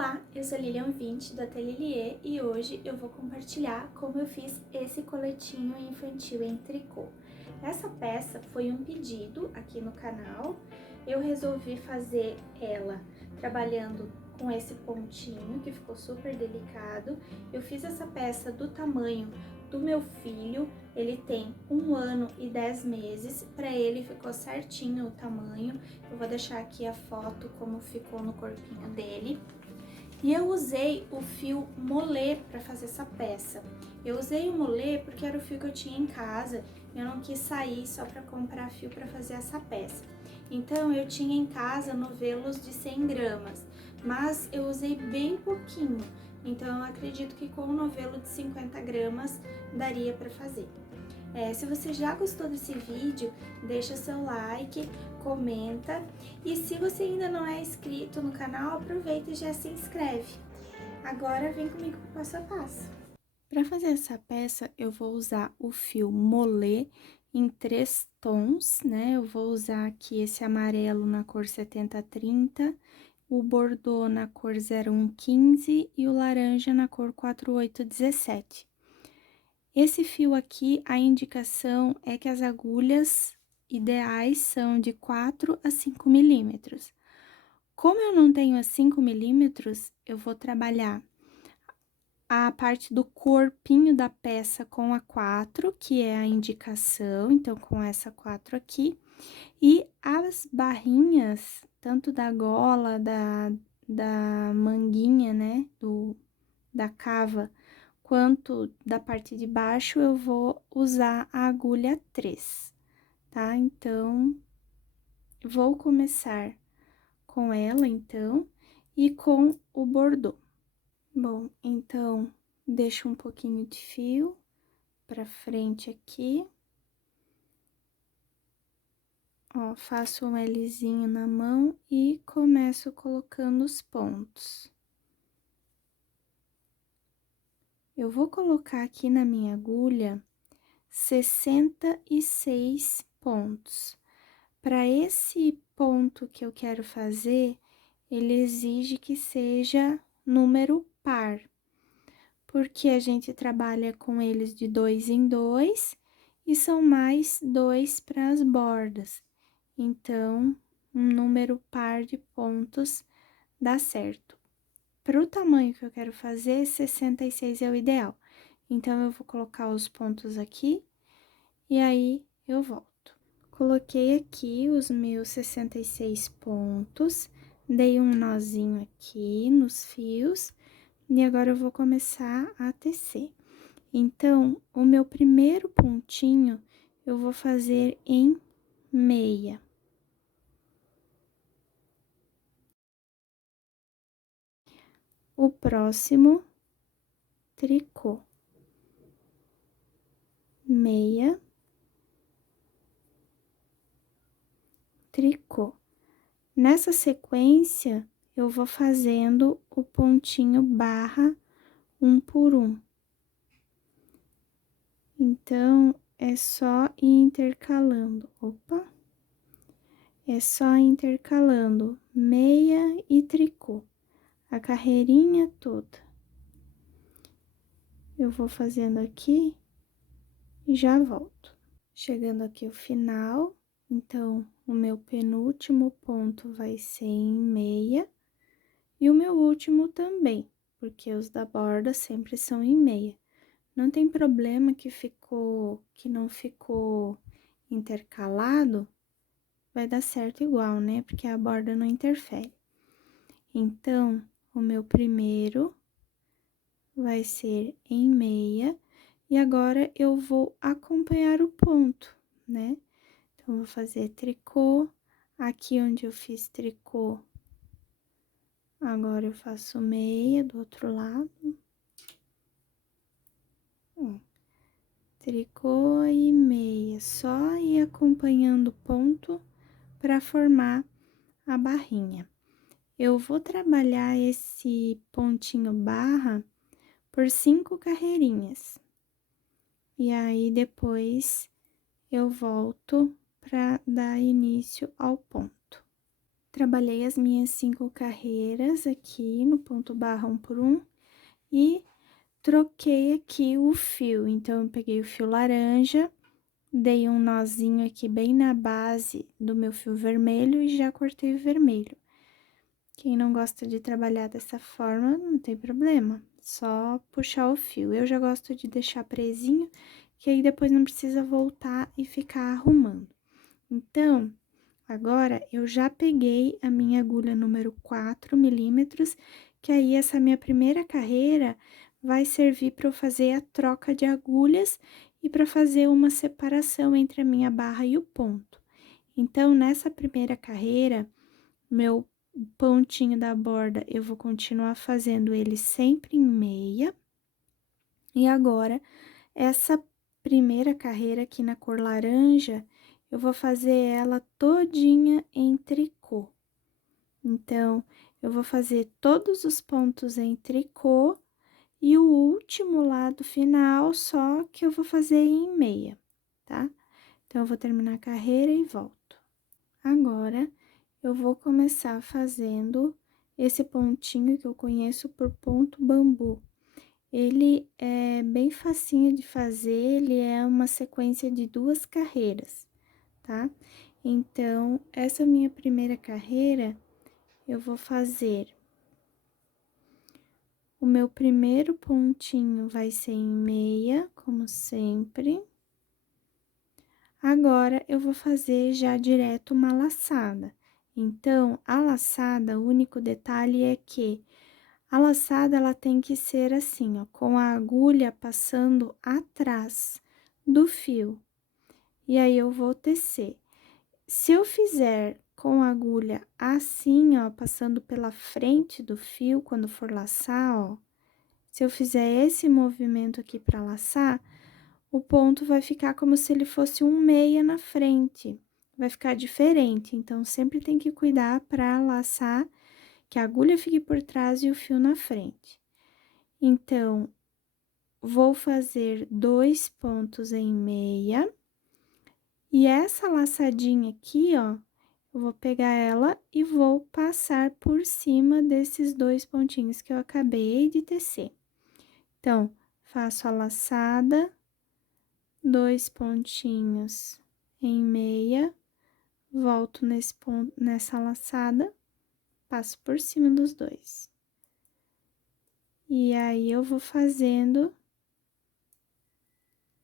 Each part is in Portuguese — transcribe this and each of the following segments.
Olá, eu sou Lilian Vinte do Ateliê e hoje eu vou compartilhar como eu fiz esse coletinho infantil em tricô. Essa peça foi um pedido aqui no canal, eu resolvi fazer ela trabalhando com esse pontinho que ficou super delicado. Eu fiz essa peça do tamanho do meu filho, ele tem 1 ano e 10 meses, para ele ficou certinho o tamanho. Eu vou deixar aqui a foto como ficou no corpinho dele. E eu usei o fio molê para fazer essa peça. Eu usei o molê porque era o fio que eu tinha em casa, eu não quis sair só para comprar fio para fazer essa peça. Então eu tinha em casa novelos de 100 gramas, mas eu usei bem pouquinho, então eu acredito que com o novelo de 50 gramas daria para fazer. Se você já gostou desse vídeo, deixa seu like, comenta e se você ainda não é inscrito no canal, aproveita e já se inscreve. Agora vem comigo pro passo a passo. Para fazer essa peça, eu vou usar o fio molê em 3 tons, né? Eu vou usar aqui esse amarelo na cor 7030, o bordô na cor 0115 e o laranja na cor 4817. Esse fio aqui, a indicação é que as agulhas ideais são de 4 a 5 milímetros. Como eu não tenho a 5 milímetros, eu vou trabalhar a parte do corpinho da peça com a 4, que é a indicação, então com essa 4 aqui. E as barrinhas, tanto da gola, da manguinha, né, da cava, quanto da parte de baixo, eu vou usar a agulha 3, tá? Então, vou começar com ela, então, e com o bordô. Bom, então, deixo um pouquinho de fio pra frente aqui. Ó, faço um Lzinho na mão e começo colocando os pontos. Eu vou colocar aqui na minha agulha 66 pontos. Para esse ponto que eu quero fazer, ele exige que seja número par, porque a gente trabalha com eles de 2 em 2 e são mais 2 para as bordas. Então, um número par de pontos dá certo. Para o tamanho que eu quero fazer, 66 é o ideal. Então, eu vou colocar os pontos aqui e aí eu volto. Coloquei aqui os meus 66 pontos, dei um nozinho aqui nos fios e agora eu vou começar a tecer. Então, o meu primeiro pontinho eu vou fazer em meia. O próximo, tricô, meia, tricô. Nessa sequência, eu vou fazendo o pontinho barra 1 por 1. Então, é só ir intercalando. Opa! É só ir intercalando meia e tricô, a carreirinha toda. Eu vou fazendo aqui e já volto. Chegando aqui o final, então, o meu penúltimo ponto vai ser em meia e o meu último também, porque os da borda sempre são em meia. Não tem problema que não ficou intercalado, vai dar certo igual, né? Porque a borda não interfere. Então, o meu primeiro vai ser em meia e agora eu vou acompanhar o ponto, né? Então, vou fazer tricô, aqui onde eu fiz tricô, agora eu faço meia do outro lado. Tricô e meia, só ir acompanhando o ponto para formar a barrinha. Eu vou trabalhar esse pontinho barra por 5 carreirinhas. E aí, depois, eu volto para dar início ao ponto. trabalhei as minhas 5 carreiras aqui no ponto barra 1 por 1 e troquei aqui o fio. Então, eu peguei o fio laranja, dei um nozinho aqui bem na base do meu fio vermelho e já cortei o vermelho. Quem não gosta de trabalhar dessa forma, não tem problema, só puxar o fio. Eu já gosto de deixar presinho, que aí depois não precisa voltar e ficar arrumando. Então, agora, eu já peguei a minha agulha número 4 milímetros, que aí essa minha primeira carreira vai servir para eu fazer a troca de agulhas e para fazer uma separação entre a minha barra e o ponto. Então, nessa primeira carreira, meu pontinho da borda, eu vou continuar fazendo ele sempre em meia. E agora, essa primeira carreira aqui na cor laranja, eu vou fazer ela todinha em tricô. Então, eu vou fazer todos os pontos em tricô e o último lado final só que eu vou fazer em meia, tá? Então, eu vou terminar a carreira e volto. Agora, eu vou começar fazendo esse pontinho que eu conheço por ponto bambu. Ele é bem facinho de fazer, ele é uma sequência de 2 carreiras, tá? Então, essa minha primeira carreira, eu vou fazer o meu primeiro pontinho vai ser em meia, como sempre. Agora, eu vou fazer já direto uma laçada. Então, a laçada, o único detalhe é que a laçada, ela tem que ser assim, ó, com a agulha passando atrás do fio. E aí, eu vou tecer. Se eu fizer com a agulha assim, ó, passando pela frente do fio, quando for laçar, ó, se eu fizer esse movimento aqui pra laçar, o ponto vai ficar como se ele fosse um meia na frente, vai ficar diferente. Então, sempre tem que cuidar pra laçar, que a agulha fique por trás e o fio na frente. Então, vou fazer 2 pontos em meia, e essa laçadinha aqui, ó, eu vou pegar ela e vou passar por cima desses 2 pontinhos que eu acabei de tecer. Então, faço a laçada, 2 pontinhos em meia, volto nesse ponto, nessa laçada, passo por cima dos 2. E aí, eu vou fazendo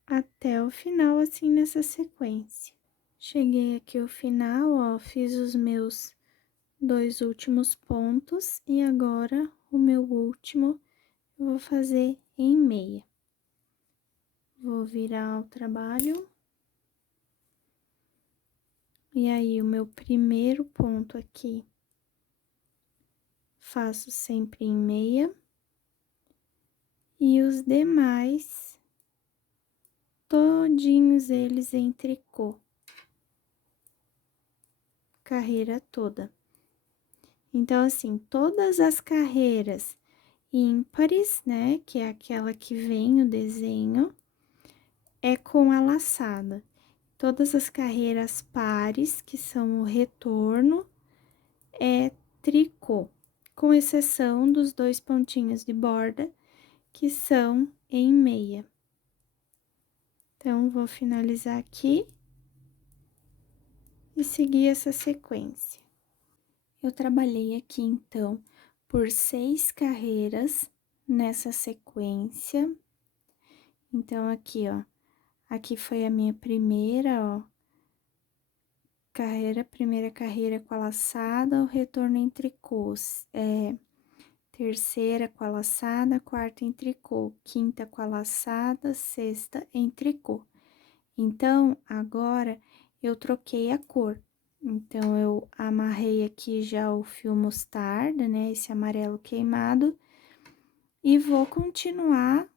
até o final, assim, nessa sequência. Cheguei aqui ao final, ó, fiz os meus 2 últimos pontos e agora o meu último eu vou fazer em meia. Vou virar o trabalho. E aí, o meu primeiro ponto aqui, faço sempre em meia. E os demais, todinhos eles em tricô. Carreira toda. Então, assim, todas as carreiras ímpares, né, que é aquela que vem o desenho, é com a laçada. Todas as carreiras pares, que são o retorno, é tricô, com exceção dos 2 pontinhos de borda, que são em meia. Então, vou finalizar aqui e seguir essa sequência. Eu trabalhei aqui, então, por 6 carreiras nessa sequência. Então, aqui, ó, aqui foi a minha primeira, ó, carreira, primeira carreira com a laçada, o retorno em tricôs, terceira com a laçada, quarta em tricô, quinta com a laçada, sexta em tricô. Então, agora, eu troquei a cor. Então, eu amarrei aqui já o fio mostarda, né, esse amarelo queimado, e vou continuar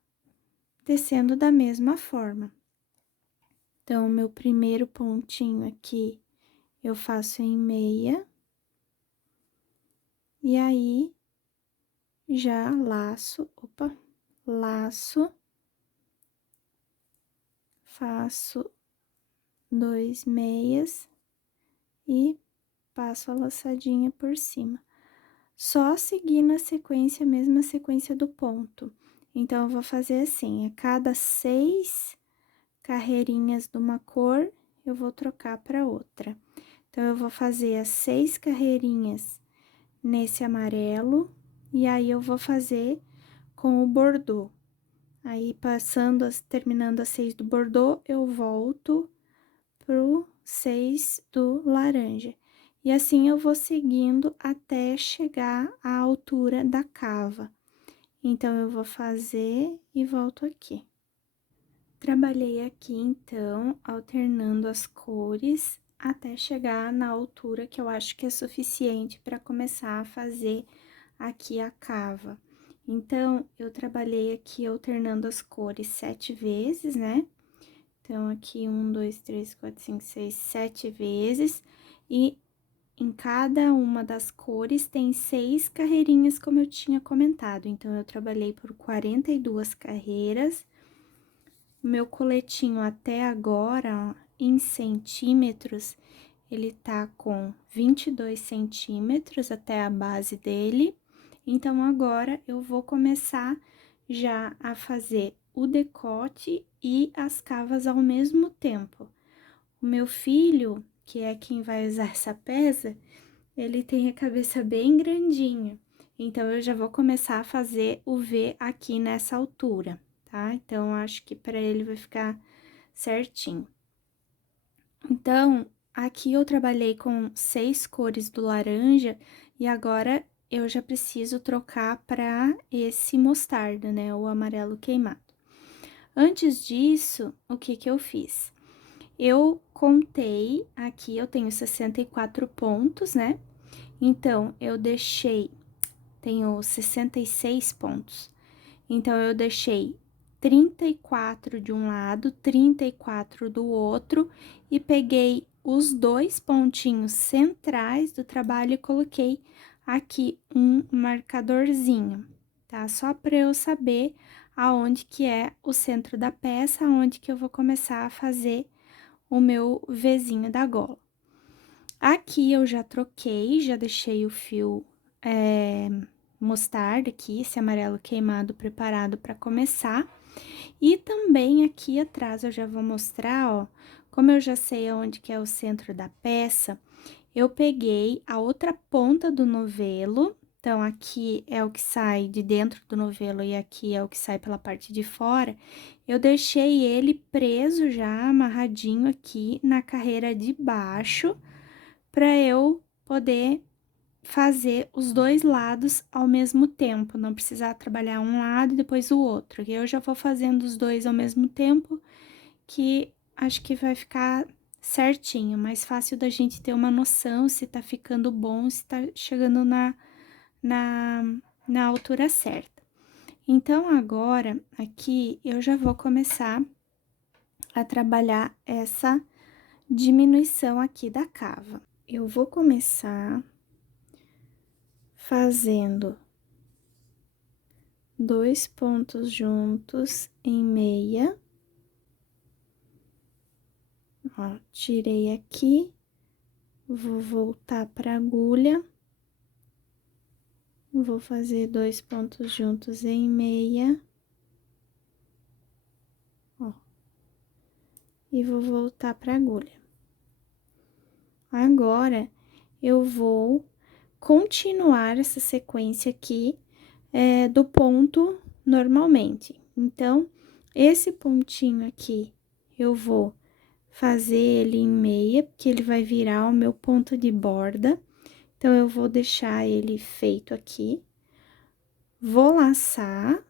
tecendo da mesma forma. Então, o meu primeiro pontinho aqui, eu faço em meia, e aí, já laço, laço, faço 2 meias e passo a laçadinha por cima. Só seguindo a sequência, a mesma sequência do ponto. Então, eu vou fazer assim, a cada 6 carreirinhas de uma cor, eu vou trocar para outra. Então, eu vou fazer as 6 carreirinhas nesse amarelo, e aí eu vou fazer com o bordô. Aí, terminando as 6 do bordô, eu volto pro 6 do laranja. E assim eu vou seguindo até chegar à altura da cava. Então, eu vou fazer e volto aqui. Trabalhei aqui, então, alternando as cores até chegar na altura que eu acho que é suficiente para começar a fazer aqui a cava. Então, eu trabalhei aqui alternando as cores 7 vezes, né? Então, aqui 1, 2, 3, 4, 5, 6, 7 vezes. E em cada uma das cores tem 6 carreirinhas, como eu tinha comentado. Então, eu trabalhei por 42 carreiras. O meu coletinho até agora, ó, em centímetros, ele tá com 22 centímetros até a base dele. Então, agora, eu vou começar já a fazer o decote e as cavas ao mesmo tempo. O meu filho, que é quem vai usar essa peça, ele tem a cabeça bem grandinha. Então, eu já vou começar a fazer o V aqui nessa altura, tá? Então, acho que para ele vai ficar certinho. Então, aqui eu trabalhei com 6 cores do laranja e agora eu já preciso trocar para esse mostarda, né? O amarelo queimado. Antes disso, o que que eu fiz? Eu contei, aqui eu tenho 64 pontos, né? Então, tenho 66 pontos. Então, eu deixei 34 de um lado, 34 do outro, e peguei os 2 pontinhos centrais do trabalho e coloquei aqui um marcadorzinho, tá? Só para eu saber aonde que é o centro da peça, aonde que eu vou começar a fazer o meu Vzinho da gola. Aqui eu já troquei, já deixei o fio mostarda aqui, esse amarelo queimado preparado para começar. E também aqui atrás eu já vou mostrar, ó, como eu já sei aonde que é o centro da peça, eu peguei a outra ponta do novelo, então aqui é o que sai de dentro do novelo e aqui é o que sai pela parte de fora, eu deixei ele preso já, amarradinho aqui na carreira de baixo, para eu poder fazer os 2 lados ao mesmo tempo, não precisar trabalhar um lado e depois o outro. Eu já vou fazendo os 2 ao mesmo tempo, que acho que vai ficar certinho, mais fácil da gente ter uma noção se tá ficando bom, se tá chegando na, na altura certa. Então, agora, aqui, eu já vou começar a trabalhar essa diminuição aqui da cava. Eu vou começar fazendo 2 pontos juntos em meia. Ó, tirei aqui, vou voltar pra agulha, vou fazer 2 pontos juntos em meia. Ó, e vou voltar pra agulha. Agora, eu vou continuar essa sequência aqui do ponto normalmente. Então, esse pontinho aqui, eu vou fazer ele em meia, porque ele vai virar o meu ponto de borda. Então, eu vou deixar ele feito aqui, vou laçar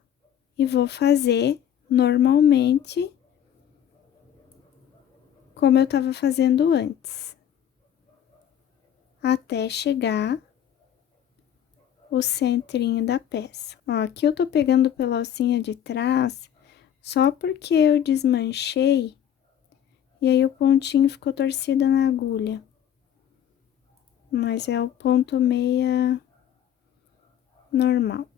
e vou fazer normalmente como eu tava fazendo antes, até chegar o centrinho da peça. Ó, aqui eu tô pegando pela alcinha de trás, só porque eu desmanchei, e aí o pontinho ficou torcido na agulha. Mas é o ponto meia normal.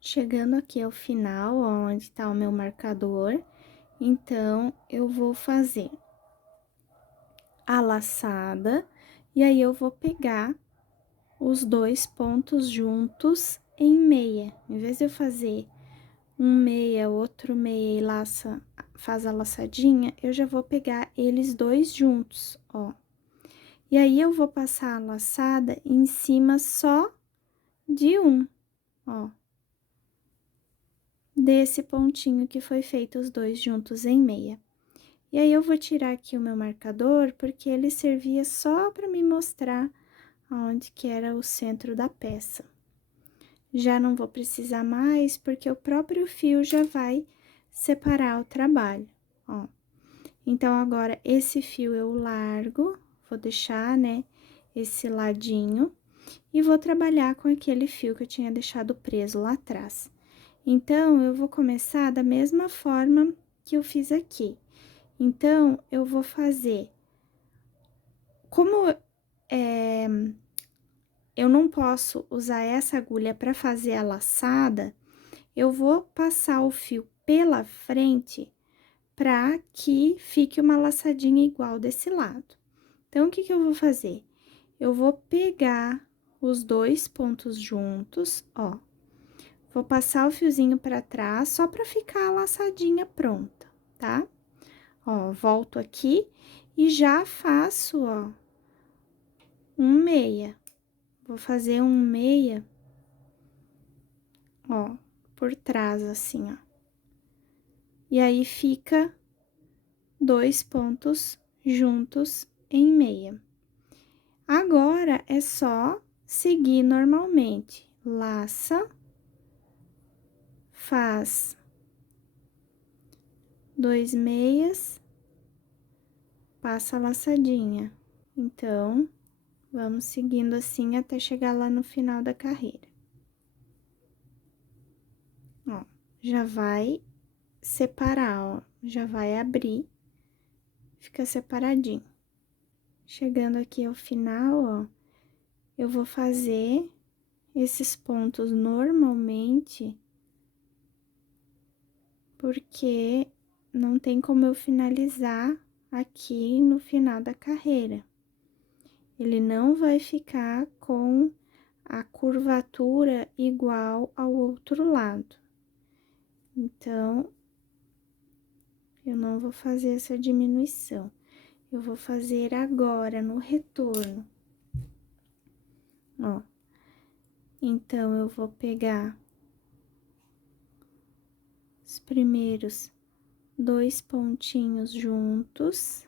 Chegando aqui ao final, ó, onde tá o meu marcador, então, eu vou fazer a laçada E aí, eu vou pegar os 2 pontos juntos em meia. Em vez de eu fazer um meia, outro meia e faz a laçadinha, eu já vou pegar eles dois juntos, ó. E aí, eu vou passar a laçada em cima só de um, ó. Desse pontinho que foi feito os dois juntos em meia. E aí, eu vou tirar aqui o meu marcador, porque ele servia só para me mostrar aonde que era o centro da peça. Já não vou precisar mais, porque o próprio fio já vai separar o trabalho, ó. Então, agora, esse fio eu largo, vou deixar, né, esse ladinho, e vou trabalhar com aquele fio que eu tinha deixado preso lá atrás. Então, eu vou começar da mesma forma que eu fiz aqui. Então, eu vou fazer... Como eu não posso usar essa agulha para fazer a laçada, eu vou passar o fio pela frente para que fique uma laçadinha igual desse lado. Então, o que que eu vou fazer? Eu vou pegar os 2 pontos juntos, ó. Vou passar o fiozinho para trás, só para ficar a laçadinha pronta, tá? Ó, volto aqui e já faço, ó, um meia. Vou fazer um meia, ó, por trás, assim, ó. E aí, fica 2 pontos juntos em meia. Agora, é só seguir normalmente. Laça, faz 2 meias, passa a laçadinha. Então, vamos seguindo assim até chegar lá no final da carreira. Ó, já vai separar, ó, já vai abrir, fica separadinho. Chegando aqui ao final, ó, eu vou fazer esses pontos normalmente, porque não tem como eu finalizar aqui no final da carreira. Ele não vai ficar com a curvatura igual ao outro lado. Então, eu não vou fazer essa diminuição. Eu vou fazer agora no retorno. Ó. Então, eu vou pegar os primeiros 2 pontinhos juntos.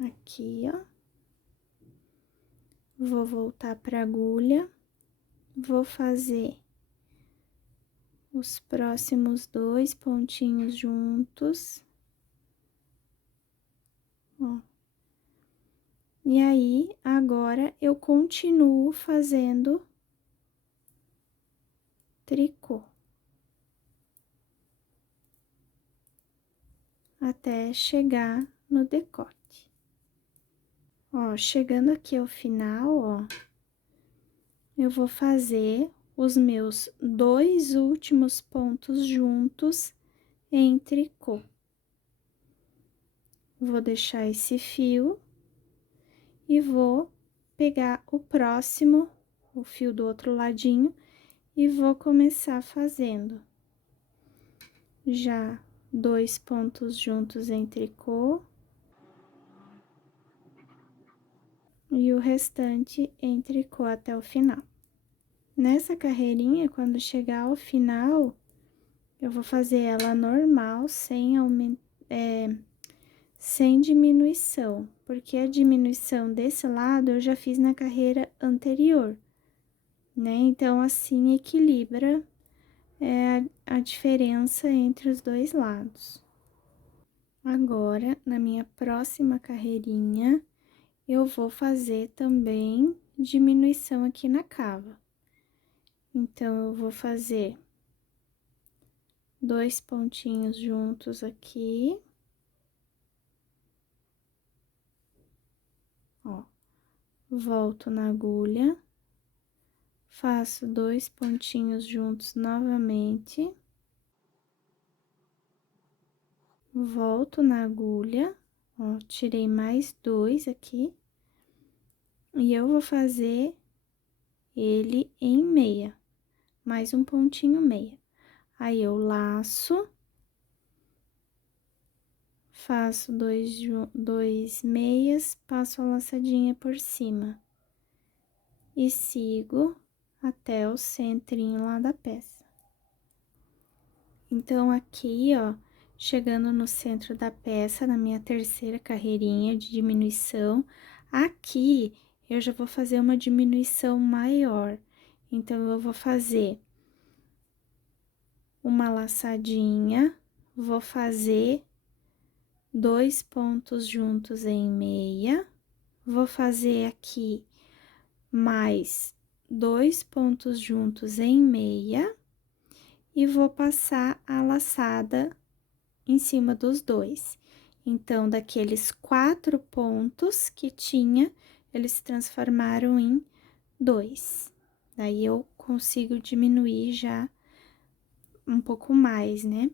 Aqui, ó. Vou voltar pra agulha, vou fazer os próximos 2 pontinhos juntos. Ó. E aí, agora, eu continuo fazendo tricô. Até chegar no decote. Ó, chegando aqui ao final, ó, eu vou fazer os meus 2 últimos pontos juntos em tricô. Vou deixar esse fio e vou pegar o próximo, o fio do outro ladinho, e vou começar fazendo já 2 pontos juntos em tricô. E o restante em tricô até o final. Nessa carreirinha, quando chegar ao final, eu vou fazer ela normal, sem diminuição, porque a diminuição desse lado eu já fiz na carreira anterior, né? Então, assim, equilibra a diferença entre os dois lados. Agora, na minha próxima carreirinha, eu vou fazer também diminuição aqui na cava. Então, eu vou fazer 2 pontinhos juntos aqui. Ó, volto na agulha, faço 2 pontinhos juntos novamente. Volto na agulha, Ó, tirei mais 2 aqui. E eu vou fazer ele em meia, mais um pontinho meia. Aí, eu laço, faço dois meias, passo a laçadinha por cima. E sigo até o centrinho lá da peça. Então, aqui, ó, chegando no centro da peça, na minha terceira carreirinha de diminuição, aqui eu já vou fazer uma diminuição maior. Então, eu vou fazer uma laçadinha, vou fazer 2 pontos juntos em meia, vou fazer aqui mais 2 pontos juntos em meia e vou passar a laçada em cima dos dois. Então, daqueles 4 pontos que tinha, eles se transformaram em 2. Daí, eu consigo diminuir já um pouco mais, né?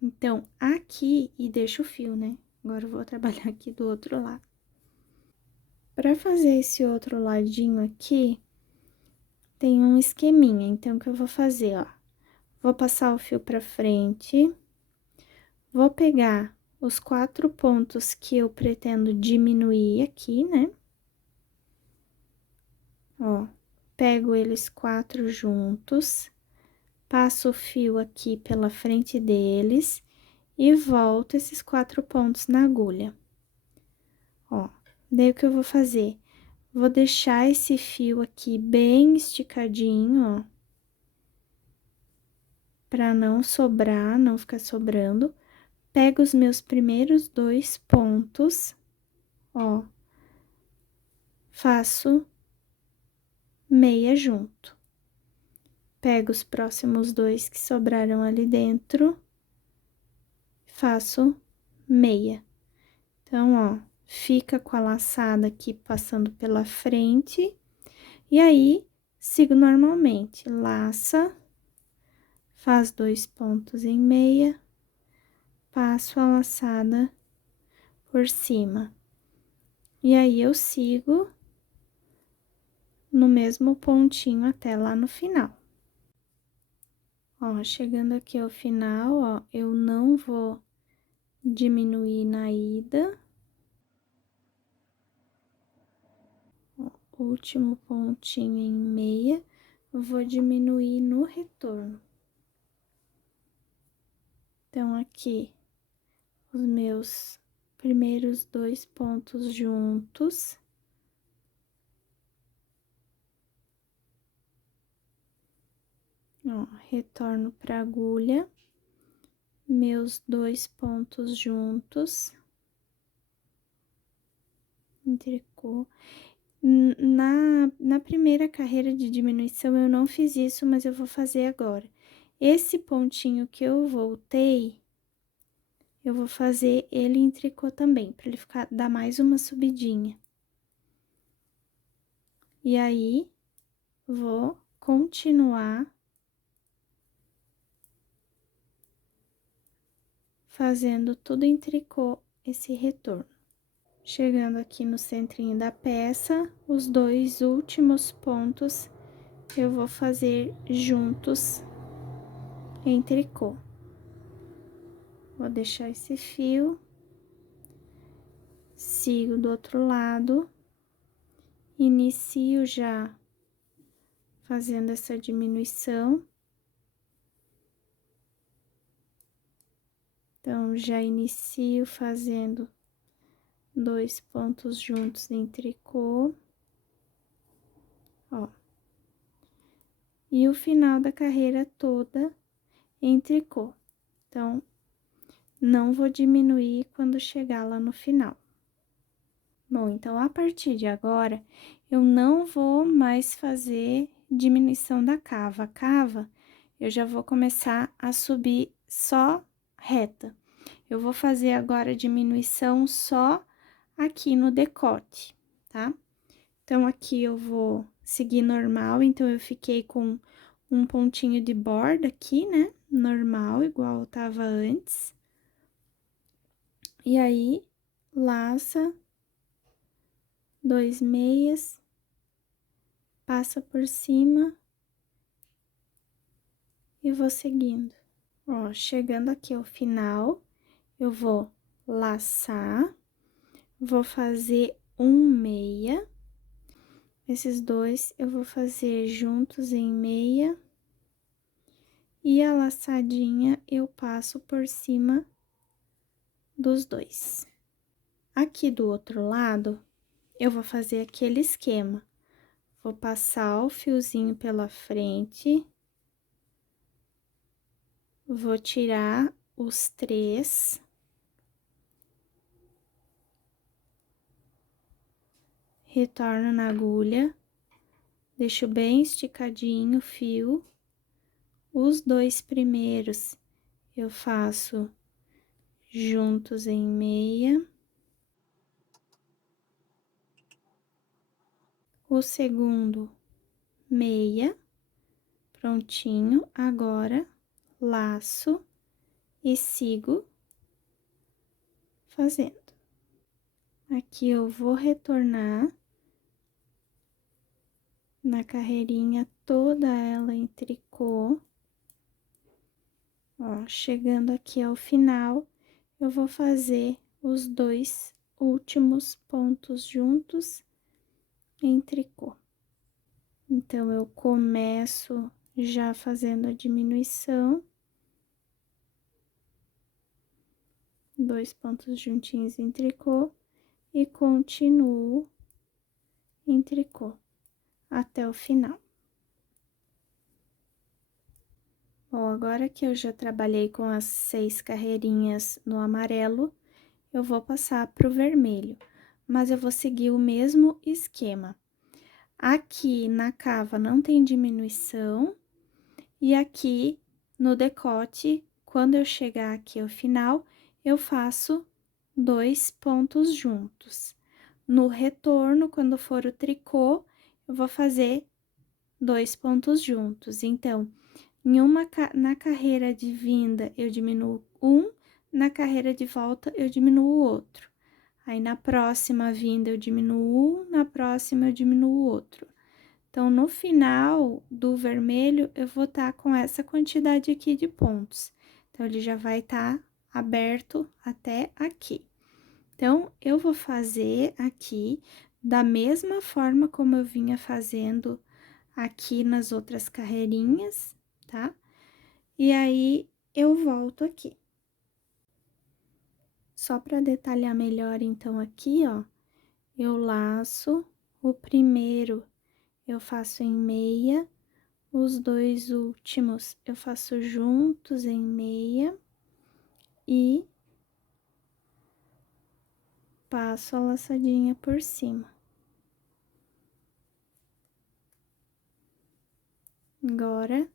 Então, aqui, e deixo o fio, né? Agora, eu vou trabalhar aqui do outro lado. Pra fazer esse outro ladinho aqui, tem um esqueminha. Então, o que eu vou fazer, ó? Vou passar o fio pra frente, vou pegar os 4 pontos que eu pretendo diminuir aqui, né? Ó, pego eles 4 juntos, passo o fio aqui pela frente deles e volto esses 4 pontos na agulha. Ó, daí o que eu vou fazer? Vou deixar esse fio aqui bem esticadinho, ó, pra não sobrar, não ficar sobrando. Pego os meus primeiros 2 pontos, ó, faço meia junto. Pego os próximos 2 que sobraram ali dentro, faço meia. Então, ó, fica com a laçada aqui passando pela frente, e aí, sigo normalmente, laça, faz 2 pontos em meia, passo a laçada por cima. E aí, eu sigo no mesmo pontinho até lá no final. Ó, chegando aqui ao final, ó, eu não vou diminuir na ida. Ó, último pontinho em meia, vou diminuir no retorno. Então, aqui, os meus primeiros 2 pontos juntos. Ó, retorno pra agulha, meus 2 pontos juntos, em tricô. Na primeira carreira de diminuição, eu não fiz isso, mas eu vou fazer agora. Esse pontinho que eu voltei, eu vou fazer ele em tricô também, pra ele dar mais uma subidinha. E aí, vou continuar fazendo tudo em tricô, esse retorno. Chegando aqui no centrinho da peça, os 2 últimos pontos eu vou fazer juntos em tricô. Vou deixar esse fio, sigo do outro lado, inicio já fazendo essa diminuição. Então, já inicio fazendo 2 pontos juntos em tricô, ó. E o final da carreira toda em tricô. Então, não vou diminuir quando chegar lá no final. Bom, então, a partir de agora, eu não vou mais fazer diminuição da cava. A cava, eu já vou começar a subir só reta. Eu vou fazer agora diminuição só aqui no decote, tá? Então, aqui eu vou seguir normal, então, eu fiquei com um pontinho de borda aqui, né? Normal, igual eu tava antes. E aí, laça, 2 meias, passa por cima e vou seguindo. Ó, chegando aqui ao final, eu vou laçar, vou fazer um meia, esses dois eu vou fazer juntos em meia, e a laçadinha eu passo por cima dos dois. Aqui do outro lado, eu vou fazer aquele esquema. Vou passar o fiozinho pela frente, vou tirar os 3, retorno na agulha, deixo bem esticadinho o fio. Os 2 primeiros eu faço juntos em meia. O segundo, meia, prontinho. Agora, laço e sigo fazendo. Aqui eu vou retornar na carreirinha toda ela em tricô. Ó, chegando aqui ao final, eu vou fazer os 2 últimos pontos juntos em tricô. Então, eu começo já fazendo a diminuição. 2 pontos juntinhos em tricô e continuo em tricô até o final. Bom, agora que eu já trabalhei com as 6 carreirinhas no amarelo, eu vou passar pro vermelho, mas eu vou seguir o mesmo esquema. Aqui na cava não tem diminuição, e aqui no decote, quando eu chegar aqui ao final, eu faço 2 pontos juntos. No retorno, quando for o tricô, eu vou fazer 2 pontos juntos. Então, na carreira de vinda, eu diminuo um, na carreira de volta, eu diminuo o outro. Aí, na próxima vinda, eu diminuo um, na próxima, eu diminuo o outro. Então, no final do vermelho, eu vou estar com essa quantidade aqui de pontos. Então, ele já vai estar aberto até aqui. Então, eu vou fazer aqui da mesma forma como eu vinha fazendo aqui nas outras carreirinhas, tá? E aí, eu volto aqui. Só para detalhar melhor, então, aqui, ó, eu laço o primeiro, eu faço em meia, os 2 últimos eu faço juntos em meia e passo a laçadinha por cima. Agora,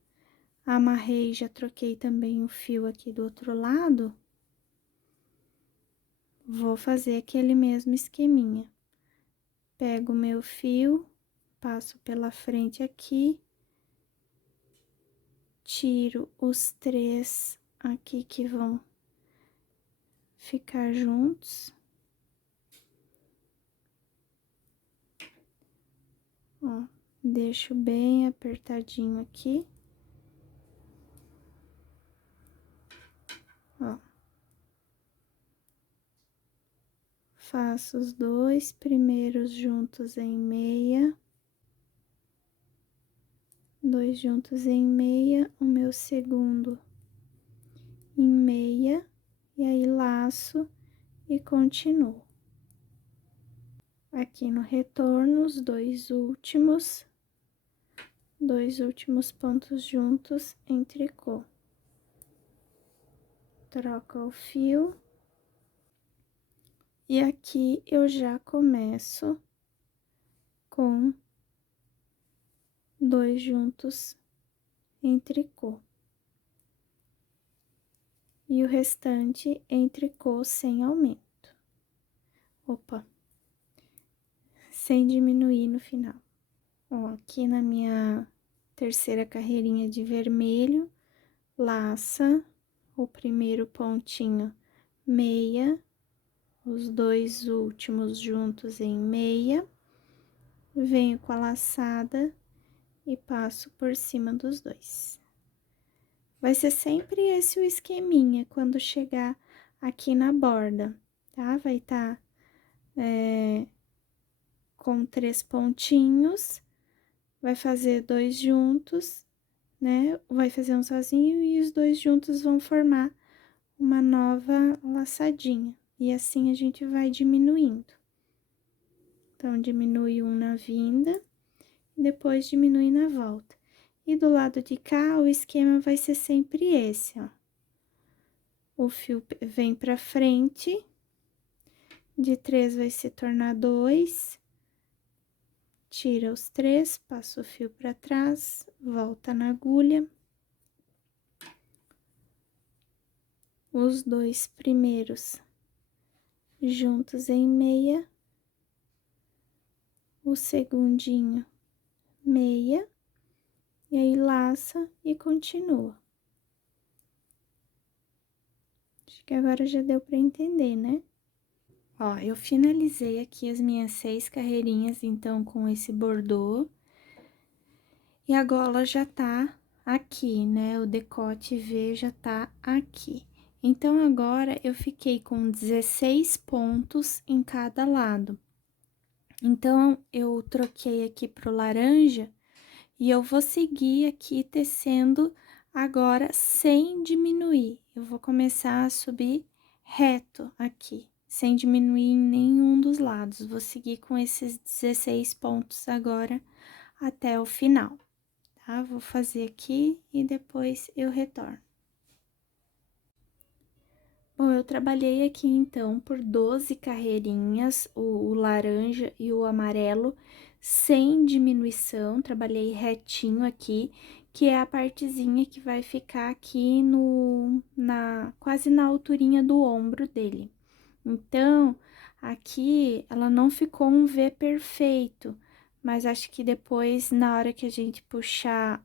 amarrei, já troquei também o fio aqui do outro lado. Vou fazer aquele mesmo esqueminha. Pego o meu fio, passo pela frente aqui, tiro os 3 aqui que vão ficar juntos. Ó, deixo bem apertadinho aqui. Ó. Faço os 2 primeiros juntos em meia. 2 juntos em meia, o meu segundo em meia, e aí laço e continuo. Aqui no retorno, os 2 últimos pontos juntos em tricô. Troca o fio. E aqui eu já começo com 2 juntos em tricô. E o restante em tricô sem aumento. Opa! Sem diminuir no final. Ó, aqui na minha terceira carreirinha de vermelho, laça o primeiro pontinho meia, os dois últimos juntos em meia, venho com a laçada e passo por cima dos dois. Vai ser sempre esse o esqueminha quando chegar aqui na borda, tá? Vai estar com 3 pontinhos, vai fazer 2 juntos, né? Vai fazer um sozinho e os 2 juntos vão formar uma nova laçadinha. E assim a gente vai diminuindo. Então, diminui um na vinda, e depois diminui na volta. E do lado de cá, o esquema vai ser sempre esse, ó. O fio vem pra frente, de 3 vai se tornar 2, tira os 3, passa o fio pra trás, volta na agulha. Os 2 primeiros juntos em meia, o segundinho meia, e aí laça e continua. Acho que agora já deu pra entender, né? Ó, eu finalizei aqui as minhas 6 carreirinhas, então, com esse bordô. E a gola já tá aqui, né? O decote V já tá aqui. Então, agora, eu fiquei com 16 pontos em cada lado. Então, eu troquei aqui pro laranja e eu vou seguir aqui tecendo agora sem diminuir. Eu vou começar a subir reto aqui, sem diminuir em nenhum dos lados. Vou seguir com esses 16 pontos agora até o final, tá? Vou fazer aqui e depois eu retorno. Bom, eu trabalhei aqui então por 12 carreirinhas, o laranja e o amarelo, sem diminuição, trabalhei retinho aqui, que é a partezinha que vai ficar aqui quase na alturinha do ombro dele. Então, aqui ela não ficou um V perfeito, mas acho que depois, na hora que a gente puxar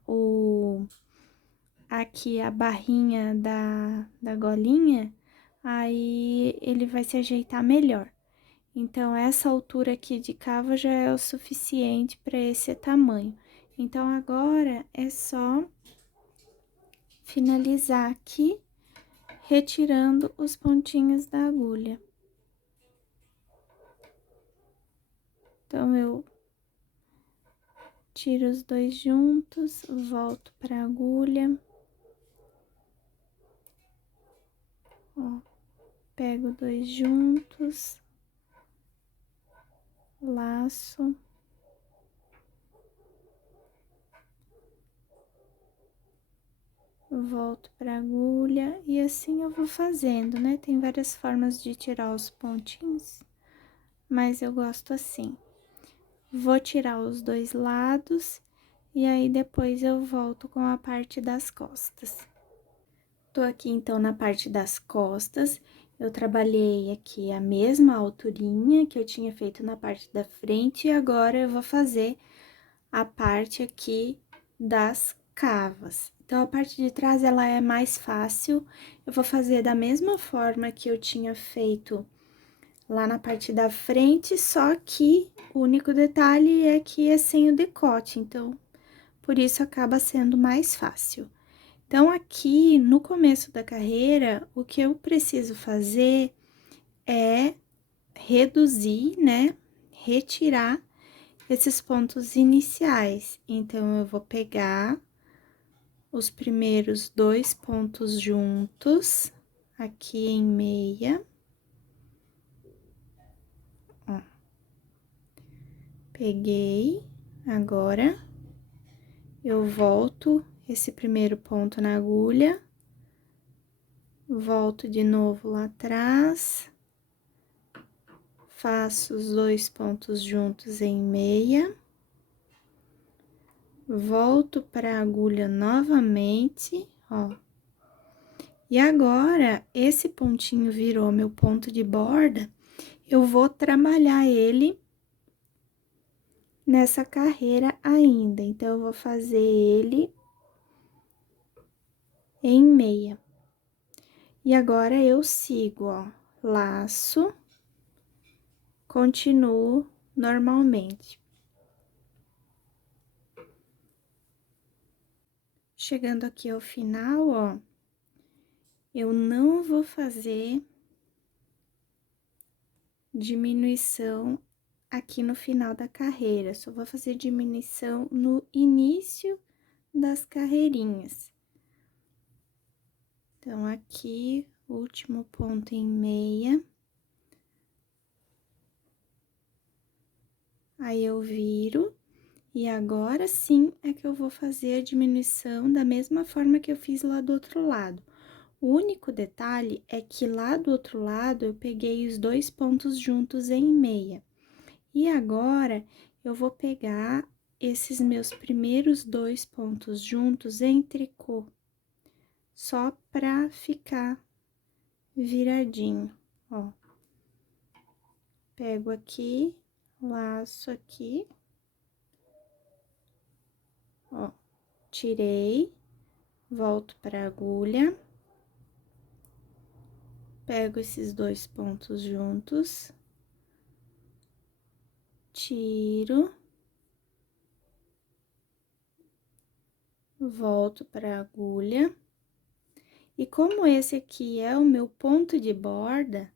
aqui a barrinha da golinha, aí ele vai se ajeitar melhor. Então, essa altura aqui de cava já é o suficiente para esse tamanho. Então, agora é só finalizar aqui, retirando os pontinhos da agulha. Então, eu tiro os 2 juntos, volto para a agulha. Ó, pego 2 juntos, laço. Volto pra agulha e assim eu vou fazendo, né? Tem várias formas de tirar os pontinhos, mas eu gosto assim. Vou tirar os 2 lados e aí depois eu volto com a parte das costas. Tô aqui então na parte das costas, eu trabalhei aqui a mesma alturinha que eu tinha feito na parte da frente e agora eu vou fazer a parte aqui das cavas. Então, a parte de trás, ela é mais fácil, eu vou fazer da mesma forma que eu tinha feito lá na parte da frente, só que o único detalhe é que é sem o decote, então, por isso acaba sendo mais fácil. Então, aqui, no começo da carreira, o que eu preciso fazer é reduzir, né, retirar esses pontos iniciais. Então, eu vou pegar os primeiros 2 pontos juntos, aqui em meia. Ó. Peguei, agora, eu volto esse primeiro ponto na agulha, volto de novo lá atrás, faço os 2 pontos juntos em meia, volto para a agulha novamente, ó. E agora, esse pontinho virou meu ponto de borda, eu vou trabalhar ele nessa carreira ainda. Então, eu vou fazer ele em meia. E agora, eu sigo, ó, laço, continuo normalmente. Chegando aqui ao final, ó, eu não vou fazer diminuição aqui no final da carreira, só vou fazer diminuição no início das carreirinhas. Então, aqui, último ponto em meia. Aí, eu viro, e agora sim é que eu vou fazer a diminuição da mesma forma que eu fiz lá do outro lado. O único detalhe é que lá do outro lado eu peguei os 2 pontos juntos em meia. E agora, eu vou pegar esses meus primeiros 2 pontos juntos em tricô, só pra ficar viradinho, ó. Pego aqui, laço aqui, ó, tirei, volto pra agulha, pego esses 2 pontos juntos, tiro, volto pra agulha. E como esse aqui é o meu ponto de borda,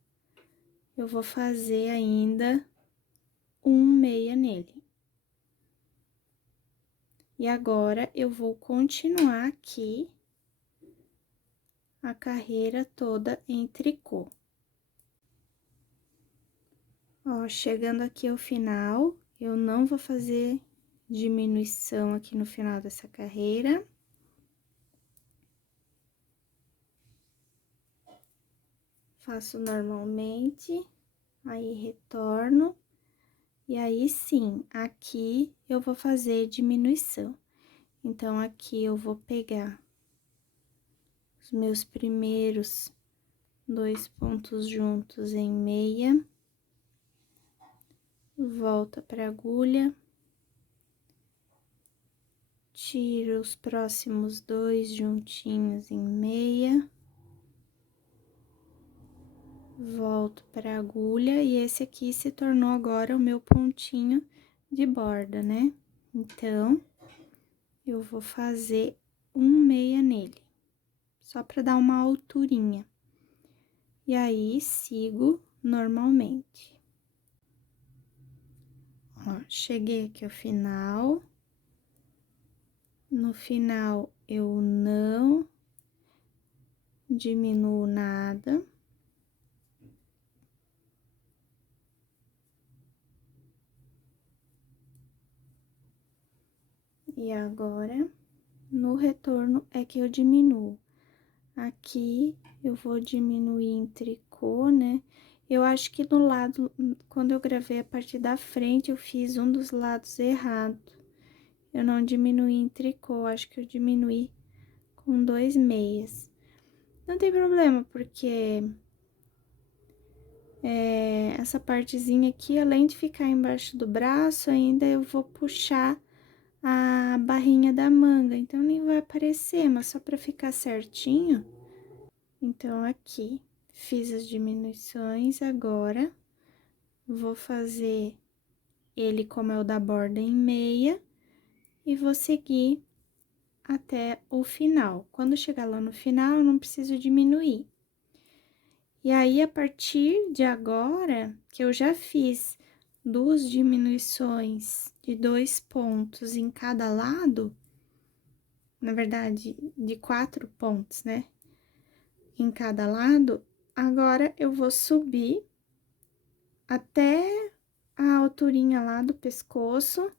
eu vou fazer ainda um meia nele. E agora, eu vou continuar aqui a carreira toda em tricô. Ó, chegando aqui ao final, eu não vou fazer diminuição aqui no final dessa carreira. Faço normalmente, aí retorno. E aí, sim, aqui eu vou fazer diminuição. Então, aqui eu vou pegar os meus primeiros 2 pontos juntos em meia, volta pra agulha, tiro os próximos 2 juntinhos em meia, volto pra agulha, e esse aqui se tornou agora o meu pontinho de borda, né? Então, eu vou fazer um meia nele, só pra dar uma alturinha. E aí, sigo normalmente. Ó, cheguei aqui ao final. No final, eu não diminuo nada. E agora, no retorno, é que eu diminuo. Aqui, eu vou diminuir em tricô, né? Eu acho que no lado, quando eu gravei a parte da frente, eu fiz um dos lados errado. Eu não diminuí em tricô, acho que eu diminuí com 2 meias. Não tem problema, porque essa partezinha aqui, além de ficar embaixo do braço, ainda eu vou puxar a barrinha da manga, então nem vai aparecer, mas só pra ficar certinho. Então, aqui, fiz as diminuições, agora, vou fazer ele como é o da borda em meia, e vou seguir até o final. Quando chegar lá no final, eu não preciso diminuir. E aí, a partir de agora, que eu já fiz 2 diminuições de 2 pontos em cada lado, na verdade, de 4 pontos, né? Em cada lado, agora eu vou subir até a alturinha lá do pescoço,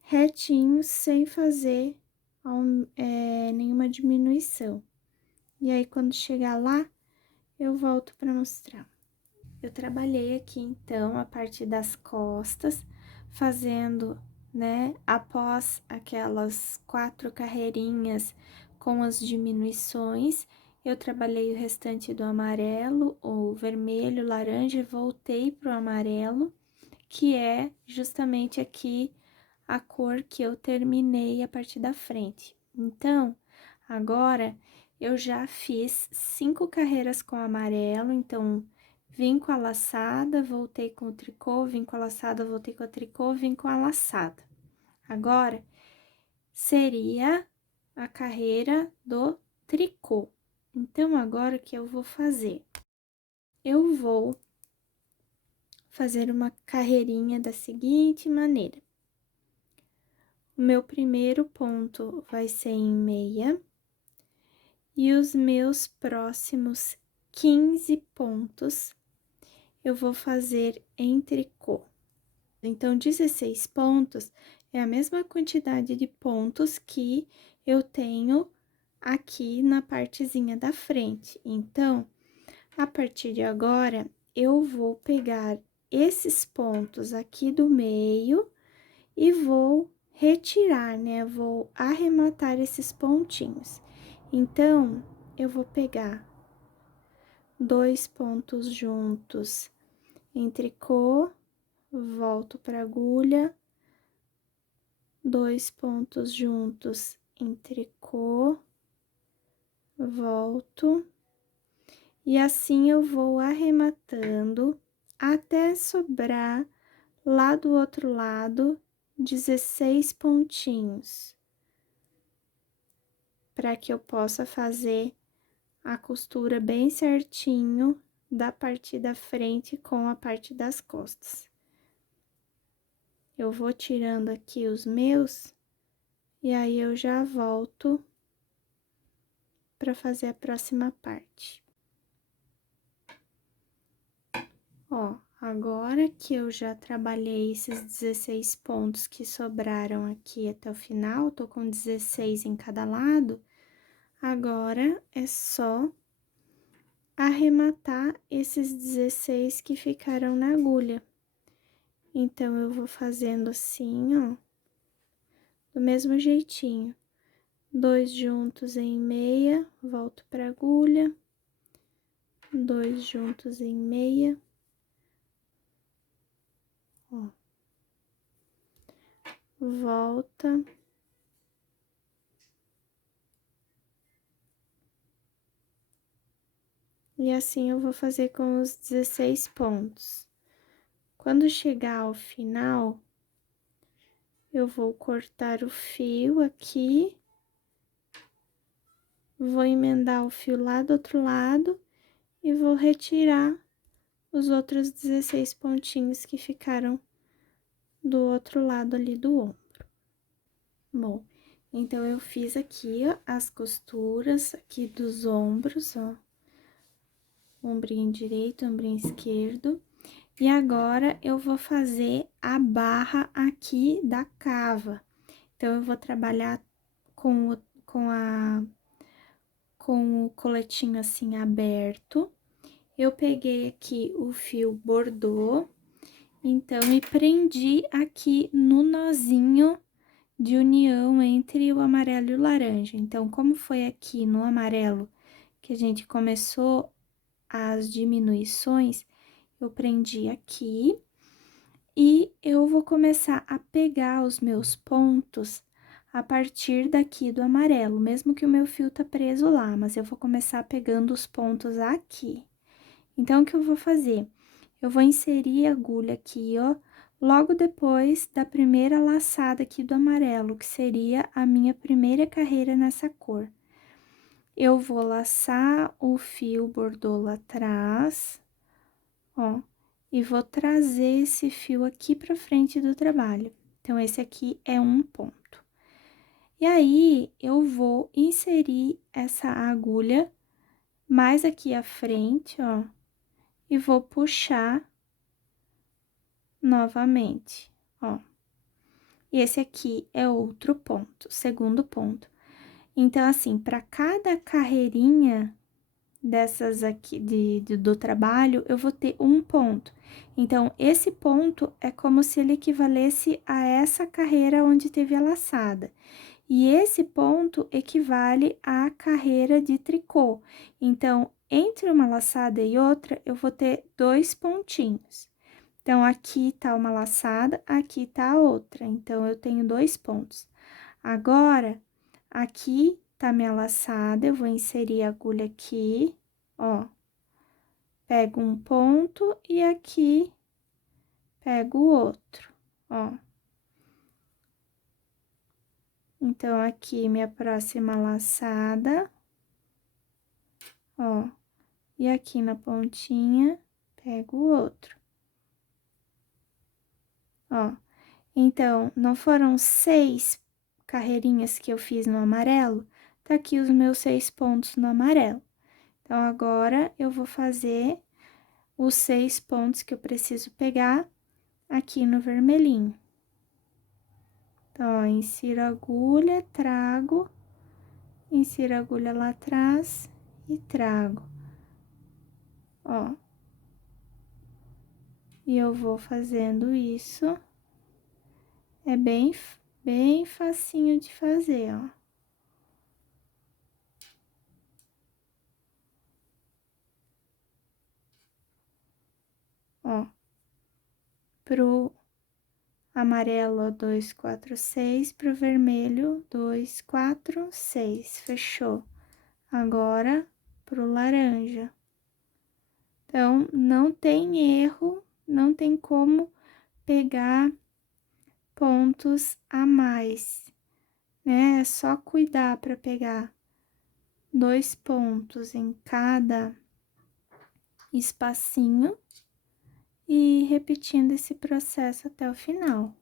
retinho, sem fazer nenhuma diminuição. E aí, quando chegar lá, eu volto para mostrar. Eu trabalhei aqui, então, a parte das costas, fazendo, né, após aquelas 4 carreirinhas com as diminuições, eu trabalhei o restante do amarelo, o vermelho, laranja, e voltei pro amarelo, que é justamente aqui a cor que eu terminei a parte da frente. Então, agora, eu já fiz 5 carreiras com amarelo, então, vim com a laçada, voltei com o tricô, vim com a laçada, voltei com o tricô, vim com a laçada. Agora, seria a carreira do tricô. Então, agora, o que eu vou fazer? Eu vou fazer uma carreirinha da seguinte maneira. O meu primeiro ponto vai ser em meia, e os meus próximos 15 pontos eu vou fazer em tricô. Então, 16 pontos é a mesma quantidade de pontos que eu tenho aqui na partezinha da frente. Então, a partir de agora, eu vou pegar esses pontos aqui do meio e vou retirar, né? Vou arrematar esses pontinhos. Então, eu vou pegar 2 pontos juntos em tricô, volto pra agulha, 2 pontos juntos em tricô, volto, e assim eu vou arrematando até sobrar lá do outro lado 16 pontinhos, para que eu possa fazer a costura bem certinho da parte da frente com a parte das costas. Eu vou tirando aqui os meus, e aí eu já volto para fazer a próxima parte. Ó, agora que eu já trabalhei esses 16 pontos que sobraram aqui até o final, tô com 16 em cada lado, agora é só arrematar esses 16 que ficaram na agulha. Então, eu vou fazendo assim, ó, do mesmo jeitinho. 2 juntos em meia, volto pra agulha, 2 juntos em meia, ó, volta. E assim eu vou fazer com os 16 pontos. Quando chegar ao final, eu vou cortar o fio aqui, vou emendar o fio lá do outro lado e vou retirar os outros 16 pontinhos que ficaram do outro lado ali do ombro. Bom, então eu fiz aqui, ó, as costuras aqui dos ombros, ó. Ombrinho direito, ombrinho esquerdo. E agora, eu vou fazer a barra aqui da cava. Então, eu vou trabalhar com o coletinho assim aberto. Eu peguei aqui o fio bordô, então, e prendi aqui no nozinho de união entre o amarelo e o laranja. Então, como foi aqui no amarelo que a gente começou as diminuições, eu prendi aqui e eu vou começar a pegar os meus pontos a partir daqui do amarelo, mesmo que o meu fio tá preso lá, mas eu vou começar pegando os pontos aqui. Então, o que eu vou fazer? Eu vou inserir a agulha aqui, ó, logo depois da primeira laçada aqui do amarelo, que seria a minha primeira carreira nessa cor. Eu vou laçar o fio bordô lá atrás, ó, e vou trazer esse fio aqui pra frente do trabalho. Então, esse aqui é um ponto. E aí, eu vou inserir essa agulha mais aqui à frente, ó, e vou puxar novamente, ó. E esse aqui é outro ponto, segundo ponto. Então, assim, para cada carreirinha dessas aqui do trabalho, eu vou ter um ponto. Então, esse ponto é como se ele equivalesse a essa carreira onde teve a laçada. E esse ponto equivale à carreira de tricô. Então, entre uma laçada e outra, eu vou ter 2 pontinhos. Então, aqui tá uma laçada, aqui tá a outra. Então, eu tenho 2 pontos. Agora, aqui tá minha laçada, eu vou inserir a agulha aqui, ó. pego um ponto e aqui pego o outro, ó. Então, aqui minha próxima laçada, ó, e aqui na pontinha, pego o outro, ó. Então, não foram 6 carreirinhas que eu fiz no amarelo? Tá aqui os meus 6 pontos no amarelo. Então, agora, eu vou fazer os 6 pontos que eu preciso pegar aqui no vermelhinho. Então, ó, insiro a agulha, trago, insiro a agulha lá atrás e trago, ó. E eu vou fazendo isso, é bem facinho de fazer, ó. Ó, pro amarelo, 2, 4, 6, pro vermelho, 2, 4, 6, fechou. Agora, pro laranja. Então, não tem erro, não tem como pegar pontos a mais, né? É só cuidar para pegar 2 pontos em cada espacinho e ir repetindo esse processo até o final.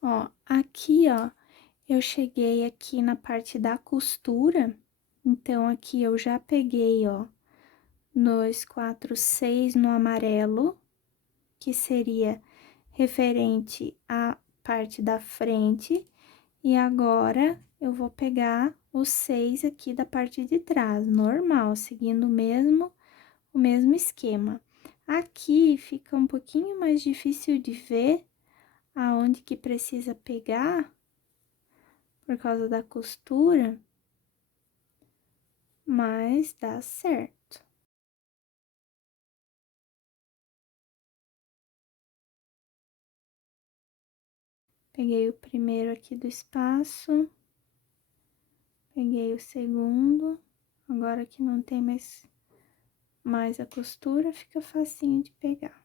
Ó, aqui, ó, eu cheguei aqui na parte da costura, então aqui eu já peguei, ó, 2, 4, 6 no amarelo, que seria referente à parte da frente, e agora eu vou pegar os 6 aqui da parte de trás, normal, seguindo o mesmo esquema. Aqui fica um pouquinho mais difícil de ver aonde que precisa pegar, por causa da costura, mas dá certo. Peguei o primeiro aqui do espaço, peguei o segundo, agora que não tem mais a costura, fica facinho de pegar.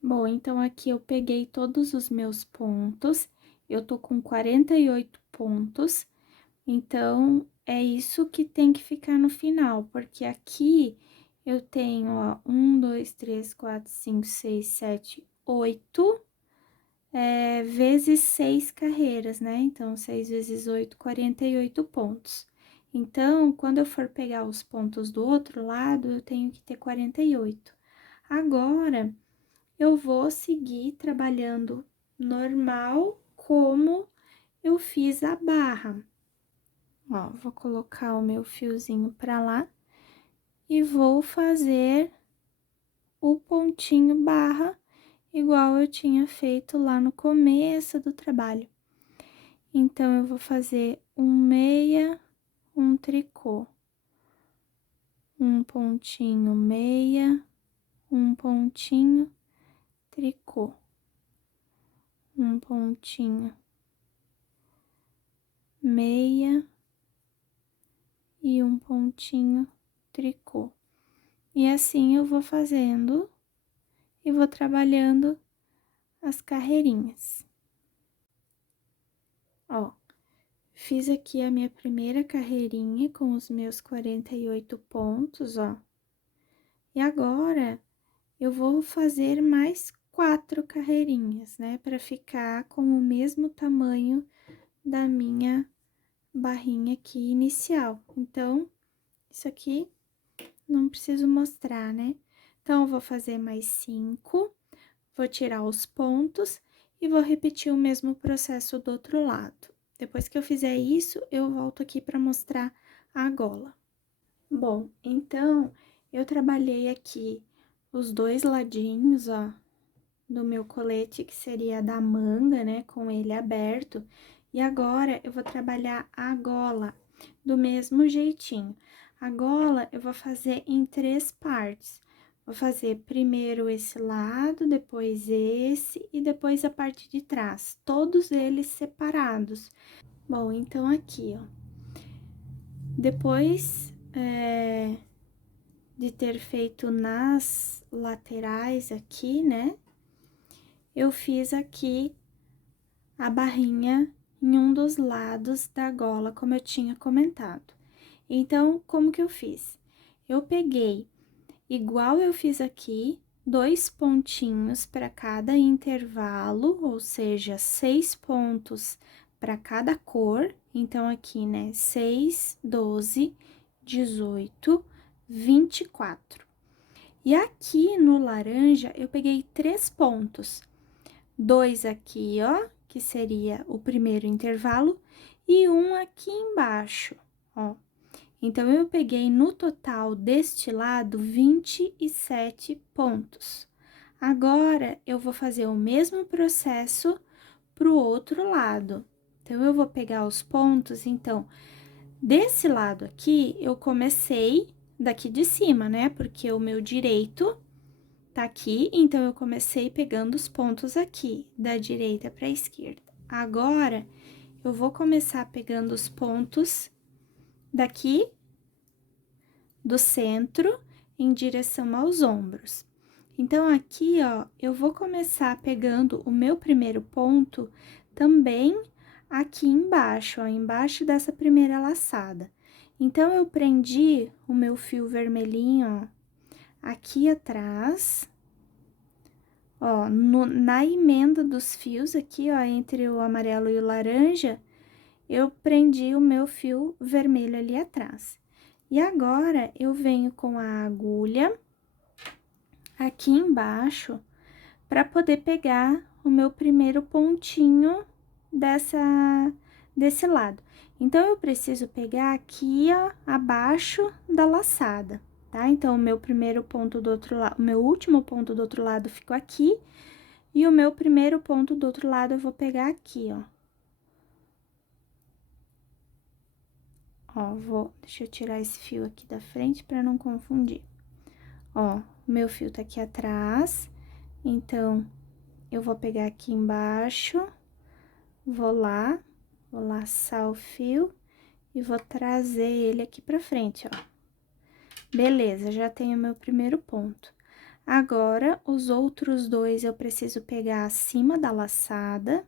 Bom, então aqui eu peguei todos os meus pontos, eu tô com 48 pontos, então é isso que tem que ficar no final, porque aqui eu tenho, ó, 1, 2, 3, 4, 5, 6, 7, 8, vezes 6 carreiras, né? Então, 6 vezes 8, 48 pontos. Então, quando eu for pegar os pontos do outro lado, eu tenho que ter 48. Agora, eu vou seguir trabalhando normal, como eu fiz a barra. Ó, vou colocar o meu fiozinho pra lá e vou fazer o pontinho barra, igual eu tinha feito lá no começo do trabalho. Então, eu vou fazer um meia, um tricô, um pontinho meia, um pontinho tricô, um pontinho meia e um pontinho tricô. E assim eu vou fazendo e vou trabalhando as carreirinhas. Ó, fiz aqui a minha primeira carreirinha com os meus 48 pontos, ó. E agora, eu vou fazer mais 4 carreirinhas, né? Pra ficar com o mesmo tamanho da minha barrinha aqui inicial. Então, isso aqui não preciso mostrar, né? Então, eu vou fazer mais 5, vou tirar os pontos e vou repetir o mesmo processo do outro lado. Depois que eu fizer isso, eu volto aqui para mostrar a gola. Bom, então, eu trabalhei aqui os dois ladinhos, ó, do meu colete, que seria da manga, né, com ele aberto. E agora, eu vou trabalhar a gola do mesmo jeitinho. A gola, eu vou fazer em 3 partes. Vou fazer primeiro esse lado, depois esse e depois a parte de trás, todos eles separados. Bom, então aqui, ó. Depois, de ter feito nas laterais aqui, né? Eu fiz aqui a barrinha em um dos lados da gola, como eu tinha comentado. Então, como que eu fiz? Eu peguei, igual eu fiz aqui, 2 pontinhos para cada intervalo, ou seja, 6 pontos para cada cor. Então, aqui, né, 6, 12, 18, 24. E aqui no laranja, eu peguei 3 pontos. 2 aqui, ó, que seria o primeiro intervalo, e um aqui embaixo, ó. Então, eu peguei no total deste lado 27 pontos. Agora, eu vou fazer o mesmo processo pro outro lado. Então, eu vou pegar os pontos, então, desse lado aqui, eu comecei daqui de cima, né? Porque o meu direito tá aqui, então eu comecei pegando os pontos aqui, da direita para a esquerda. Agora, eu vou começar pegando os pontos daqui do centro em direção aos ombros. Então, aqui, ó, eu vou começar pegando o meu primeiro ponto também aqui embaixo, ó, embaixo dessa primeira laçada. Então, eu prendi o meu fio vermelhinho, ó, aqui atrás. Ó, na emenda dos fios aqui, ó, entre o amarelo e o laranja, eu prendi o meu fio vermelho ali atrás. E agora, eu venho com a agulha aqui embaixo para poder pegar o meu primeiro pontinho desse lado. Então, eu preciso pegar aqui, ó, abaixo da laçada, tá? Então, o meu primeiro ponto do outro lado, o meu último ponto do outro lado ficou aqui, e o meu primeiro ponto do outro lado eu vou pegar aqui, ó. Ó, deixa eu tirar esse fio aqui da frente para não confundir. Ó, meu fio tá aqui atrás, então, eu vou pegar aqui embaixo, vou laçar o fio e vou trazer ele aqui pra frente, ó. Beleza, já tenho meu primeiro ponto. Agora, os outros dois eu preciso pegar acima da laçada.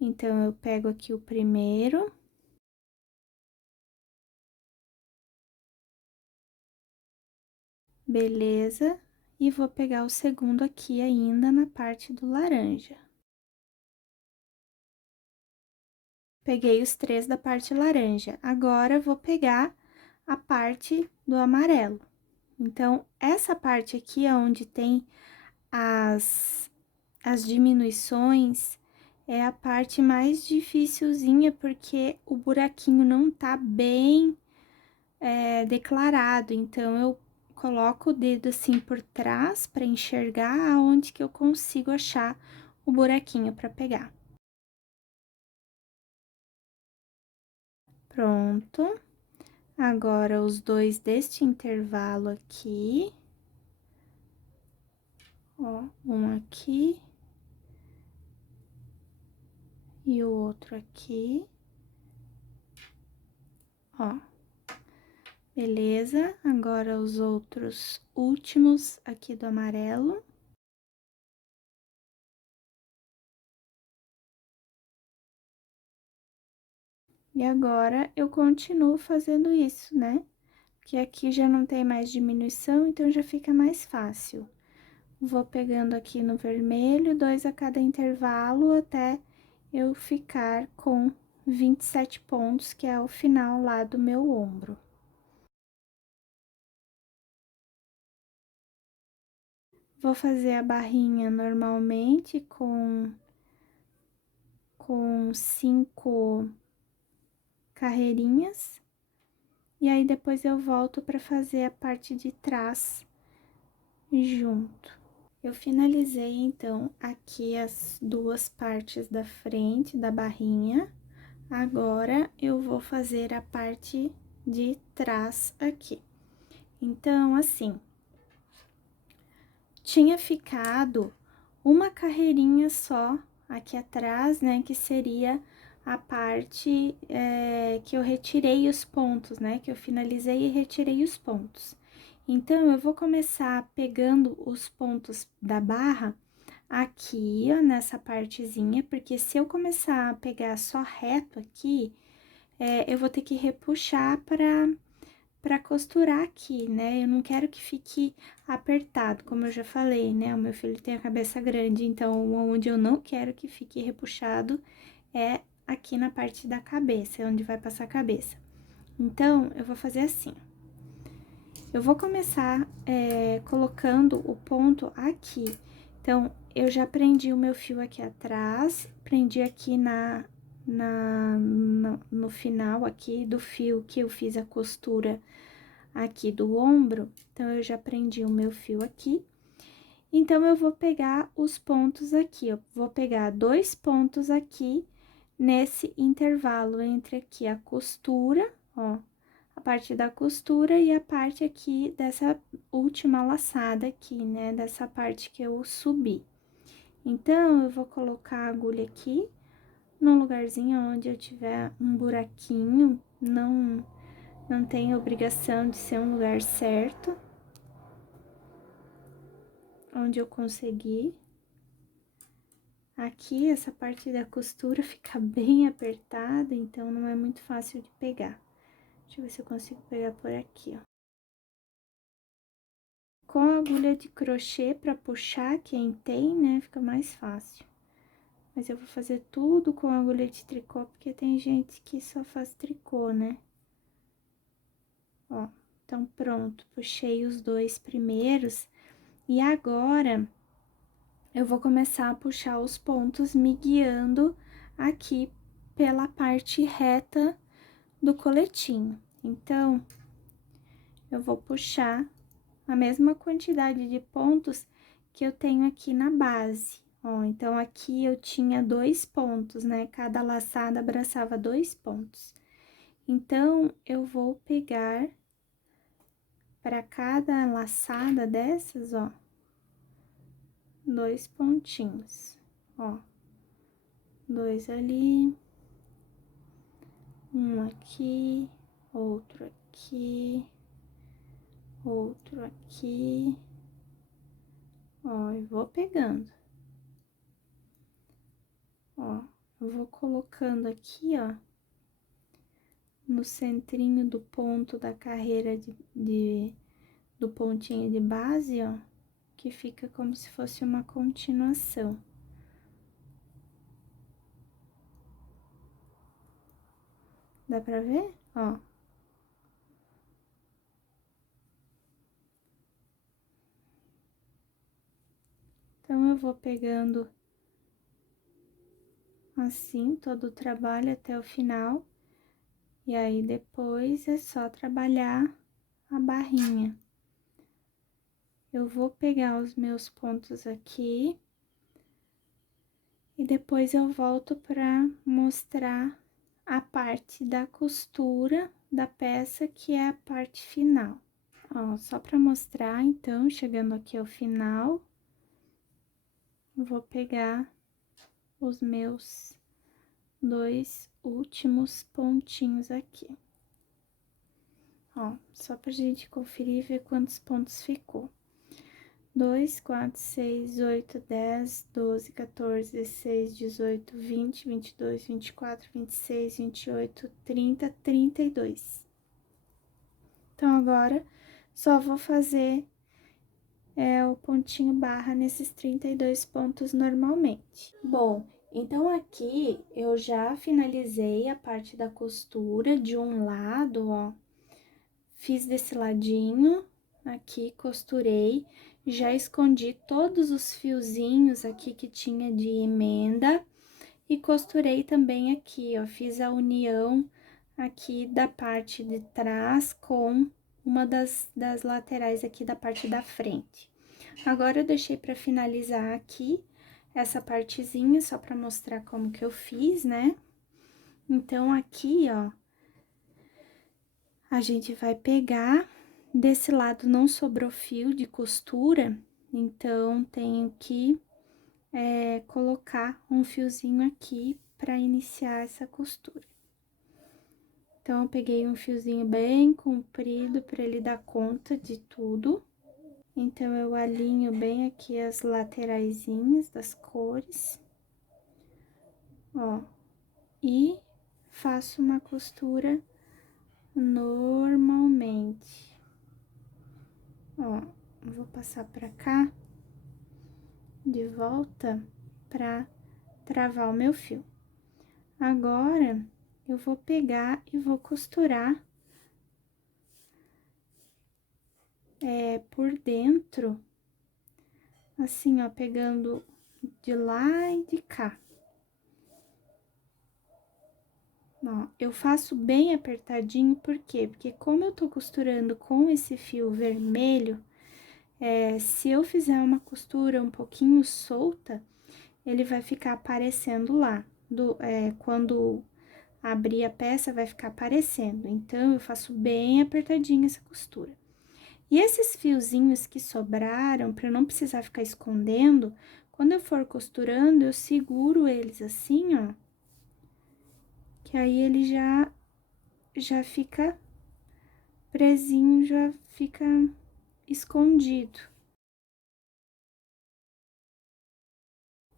Então, eu pego aqui o primeiro. Beleza, e vou pegar o segundo aqui ainda na parte do laranja. Peguei os 3 da parte laranja. Agora, vou pegar a parte do amarelo. Então, essa parte aqui é onde tem as diminuições, é a parte mais dificilzinha, porque o buraquinho não tá bem declarado. Então, eu coloco o dedo assim por trás para enxergar aonde que eu consigo achar o buraquinho para pegar. Pronto. Agora, os dois deste intervalo aqui. Ó, um aqui. E o outro aqui. Ó. Beleza? Agora, os outros últimos aqui do amarelo. E agora, eu continuo fazendo isso, né? Porque aqui já não tem mais diminuição, então já fica mais fácil. Vou pegando aqui no vermelho, 2 a cada intervalo, até eu ficar com 27 pontos, que é o final lá do meu ombro. Vou fazer a barrinha normalmente com 5 carreirinhas. E aí, depois eu volto para fazer a parte de trás junto. Eu finalizei, então, aqui as 2 partes da frente da barrinha. Agora, eu vou fazer a parte de trás aqui. Então, assim, tinha ficado uma carreirinha só aqui atrás, né, que seria a parte que eu retirei os pontos, né, que eu finalizei e retirei os pontos. Então, eu vou começar pegando os pontos da barra aqui, ó, nessa partezinha, porque se eu começar a pegar só reto aqui, eu vou ter que repuxar para costurar aqui, né? Eu não quero que fique apertado, como eu já falei, né? O meu filho tem a cabeça grande, então onde eu não quero que fique repuxado é aqui na parte da cabeça, onde vai passar a cabeça. Então, eu vou fazer assim. Eu vou começar colocando o ponto aqui. Então, eu já prendi o meu fio aqui atrás, prendi aqui no final aqui do fio que eu fiz a costura aqui do ombro. Então, eu já prendi o meu fio aqui. Então, eu vou pegar os pontos aqui, ó. Vou pegar 2 pontos aqui nesse intervalo entre aqui a costura, ó, a parte da costura e a parte aqui dessa última laçada aqui, né, dessa parte que eu subi. Então, eu vou colocar a agulha aqui, num lugarzinho onde eu tiver um buraquinho, não tem obrigação de ser um lugar certo, onde eu conseguir. Aqui, essa parte da costura fica bem apertada, então não é muito fácil de pegar. Deixa eu ver se eu consigo pegar por aqui, ó. Com a agulha de crochê pra puxar, quem tem, né, fica mais fácil. Mas eu vou fazer tudo com agulha de tricô, porque tem gente que só faz tricô, né? Ó, então pronto, puxei os 2 primeiros. E agora, eu vou começar a puxar os pontos, me guiando aqui pela parte reta do coletinho. Então, eu vou puxar a mesma quantidade de pontos que eu tenho aqui na base. Ó, então, aqui eu tinha 2 pontos, né? Cada laçada abraçava 2 pontos. Então, eu vou pegar para cada laçada dessas, ó, 2 pontinhos, ó. 2 ali, um aqui, outro aqui, outro aqui, ó, e vou pegando. Ó, eu vou colocando aqui, ó, no centrinho do ponto da carreira do pontinho de base, ó, que fica como se fosse uma continuação. Dá pra ver? Ó. Então, eu vou pegando assim todo o trabalho até o final. E aí, depois é só trabalhar a barrinha. Eu vou pegar os meus pontos aqui. E depois eu volto pra mostrar a parte da costura da peça, que é a parte final. Ó, só pra mostrar, então, chegando aqui ao final, eu vou pegar os meus 2 últimos pontinhos aqui. Ó, só pra gente conferir e ver quantos pontos ficou. 2, 4, 6, 8, 10, 12, 14, 16, 18, 20, 22, 24, 26, 28, 30, 32. Então, agora, só vou fazer o pontinho barra nesses 32 pontos normalmente. Bom, então aqui eu já finalizei a parte da costura de um lado, ó. Fiz desse ladinho, aqui costurei, já escondi todos os fiozinhos aqui que tinha de emenda e costurei também aqui, ó, fiz a união aqui da parte de trás com uma das laterais aqui da parte da frente. Agora, eu deixei pra finalizar aqui essa partezinha, só pra mostrar como que eu fiz, né? Então, aqui, ó, a gente vai pegar, desse lado não sobrou fio de costura, Então, tenho que colocar um fiozinho aqui pra iniciar essa costura. Então, eu peguei um fiozinho bem comprido pra ele dar conta de tudo. Então, eu alinho bem aqui as lateraisinhas das cores, ó, e faço uma costura normalmente. Ó, vou passar pra cá, de volta, pra travar o meu fio. Agora, eu vou pegar e vou costurar por dentro, assim, ó, pegando de lá e de cá. Ó, eu faço bem apertadinho, por quê? Porque como eu tô costurando com esse fio vermelho, se eu fizer uma costura um pouquinho solta, ele vai ficar aparecendo lá. Quando abrir a peça, vai ficar aparecendo. Então, eu faço bem apertadinho essa costura. E esses fiozinhos que sobraram, para não precisar ficar escondendo, quando eu for costurando, eu seguro eles assim, ó. Que aí ele já fica presinho, já fica escondido.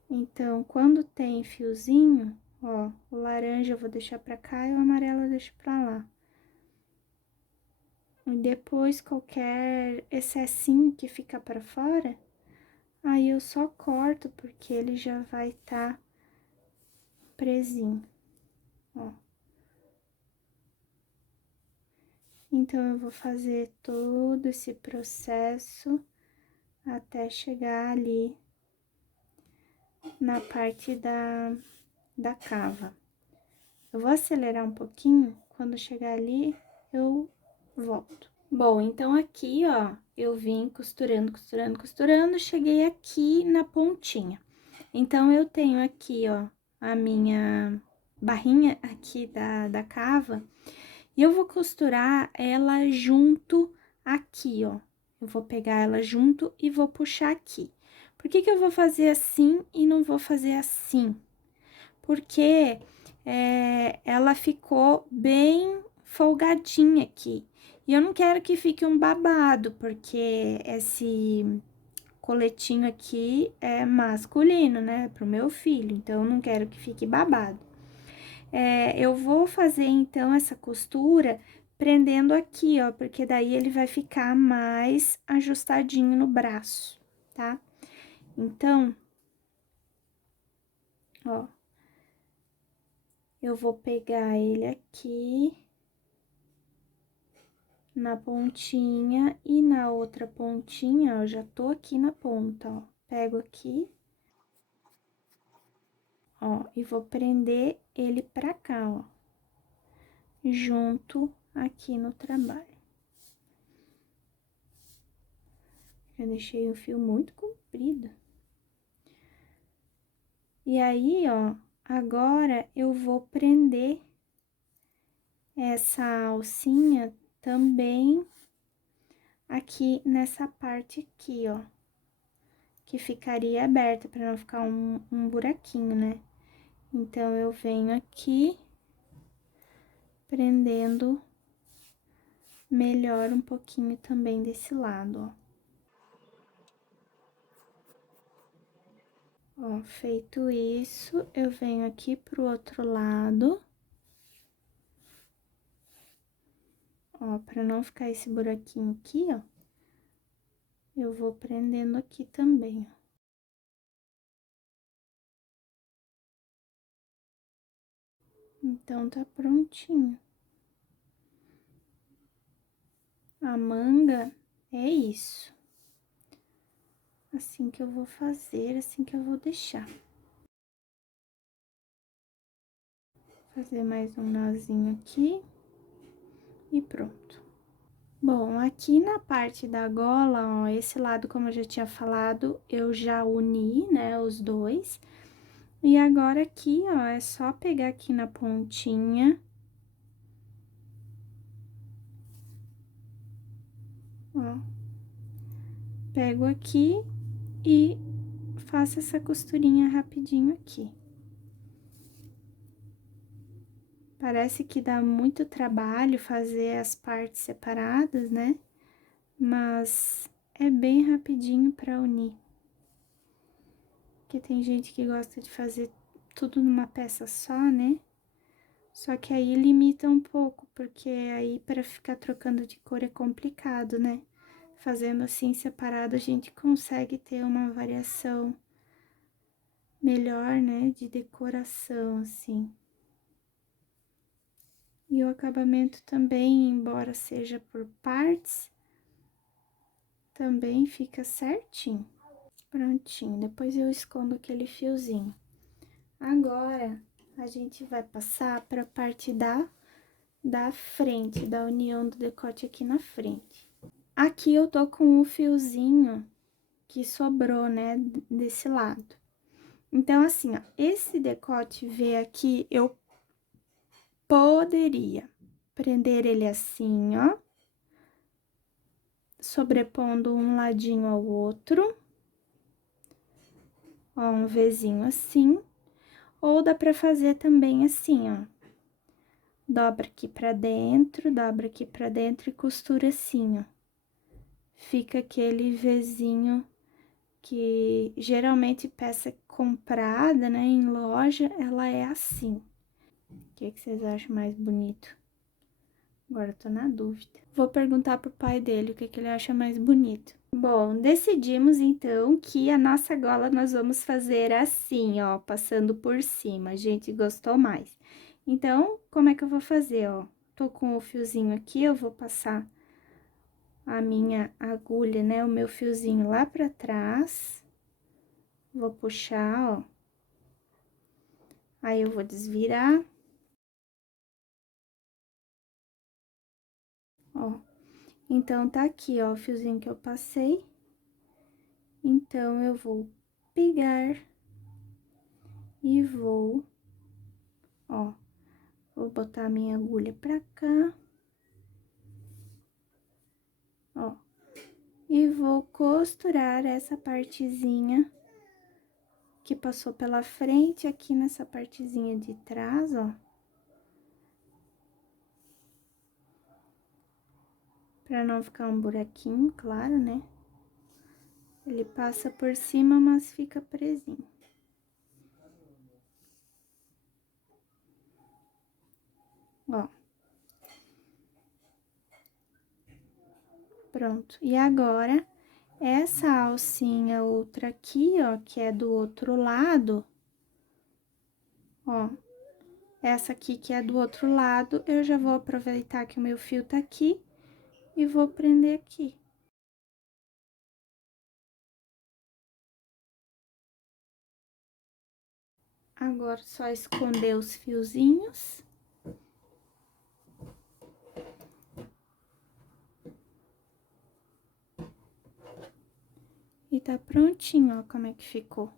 Então, quando tem fiozinho, ó, o laranja eu vou deixar pra cá e o amarelo eu deixo pra lá. E depois, qualquer excessinho que fica pra fora, aí eu só corto, porque ele já vai tá presinho, ó. Então, eu vou fazer todo esse processo até chegar ali na parte da cava. Eu vou acelerar um pouquinho, quando chegar ali, eu volto. Bom, então aqui, ó, eu vim costurando, costurando, costurando, cheguei aqui na pontinha. Então, eu tenho aqui, ó, a minha barrinha aqui da cava, e eu vou costurar ela junto aqui, ó. Eu vou pegar ela junto e vou puxar aqui. Por que que eu vou fazer assim e não vou fazer assim? Porque ela ficou bem folgadinha aqui. E eu não quero que fique um babado, porque esse coletinho aqui é masculino, né? Pro meu filho, então eu não quero que fique babado. Eu vou fazer, então, essa costura prendendo aqui, ó, porque daí ele vai ficar mais ajustadinho no braço, tá? Então, ó, eu vou pegar ele aqui na pontinha e na outra pontinha, ó, já tô aqui na ponta, ó. Pego aqui, ó, e vou prender ele pra cá, ó, junto aqui no trabalho. Eu deixei o fio muito comprido. E aí, ó, agora eu vou prender essa alcinha também aqui nessa parte aqui, ó, que ficaria aberta para não ficar um buraquinho, né? Então, eu venho aqui prendendo melhor um pouquinho também desse lado, ó. Ó, feito isso, eu venho aqui pro outro lado. Ó, pra não ficar esse buraquinho aqui, ó, eu vou prendendo aqui também, ó. Então, tá prontinho. A manga é isso. Assim que eu vou fazer, assim que eu vou deixar. Fazer mais um nozinho aqui e pronto. Bom, aqui na parte da gola, ó, esse lado, como eu já tinha falado, eu já uni, né, os dois. E agora aqui, ó, é só pegar aqui na pontinha. Ó. Pego aqui e faço essa costurinha rapidinho aqui. Parece que dá muito trabalho fazer as partes separadas, né? Mas é bem rapidinho pra unir. Porque tem gente que gosta de fazer tudo numa peça só, né? Só que aí limita um pouco, porque aí para ficar trocando de cor é complicado, né? Fazendo assim separado, a gente consegue ter uma variação melhor, né? De decoração, assim. E o acabamento também, embora seja por partes, também fica certinho. Prontinho, depois eu escondo aquele fiozinho. Agora, a gente vai passar para a parte da frente, da união do decote aqui na frente. Aqui eu tô com o fiozinho que sobrou, né, desse lado. Então, assim, ó, esse decote V aqui, eu poderia prender ele assim, ó, sobrepondo um ladinho ao outro, ó, um Vzinho assim, ou dá pra fazer também assim, ó, dobra aqui pra dentro e costura assim, ó. Fica aquele Vzinho que geralmente peça comprada, né, em loja, ela é assim. O que vocês acham mais bonito? Agora eu tô na dúvida. Vou perguntar pro pai dele o que ele acha mais bonito. Bom, decidimos então que a nossa gola nós vamos fazer assim, ó, passando por cima. A gente gostou mais. Então, como é que eu vou fazer, ó? Tô com o fiozinho aqui, eu vou passar a minha agulha, né, o meu fiozinho lá pra trás. Vou puxar, ó. Aí, eu vou desvirar. Ó. Então, tá aqui, ó, o fiozinho que eu passei. Então, eu vou pegar e vou, ó, vou botar a minha agulha pra cá. Ó. E vou costurar essa partezinha que passou pela frente aqui nessa partezinha de trás, ó. Pra não ficar um buraquinho, claro, né? Ele passa por cima, mas fica presinho. Ó. Pronto. E agora, essa alcinha outra aqui, ó, que é do outro lado, ó. Essa aqui que é do outro lado, eu já vou aproveitar que o meu fio tá aqui e vou prender aqui. Agora, só esconder os fiozinhos. E tá prontinho, ó, como é que ficou.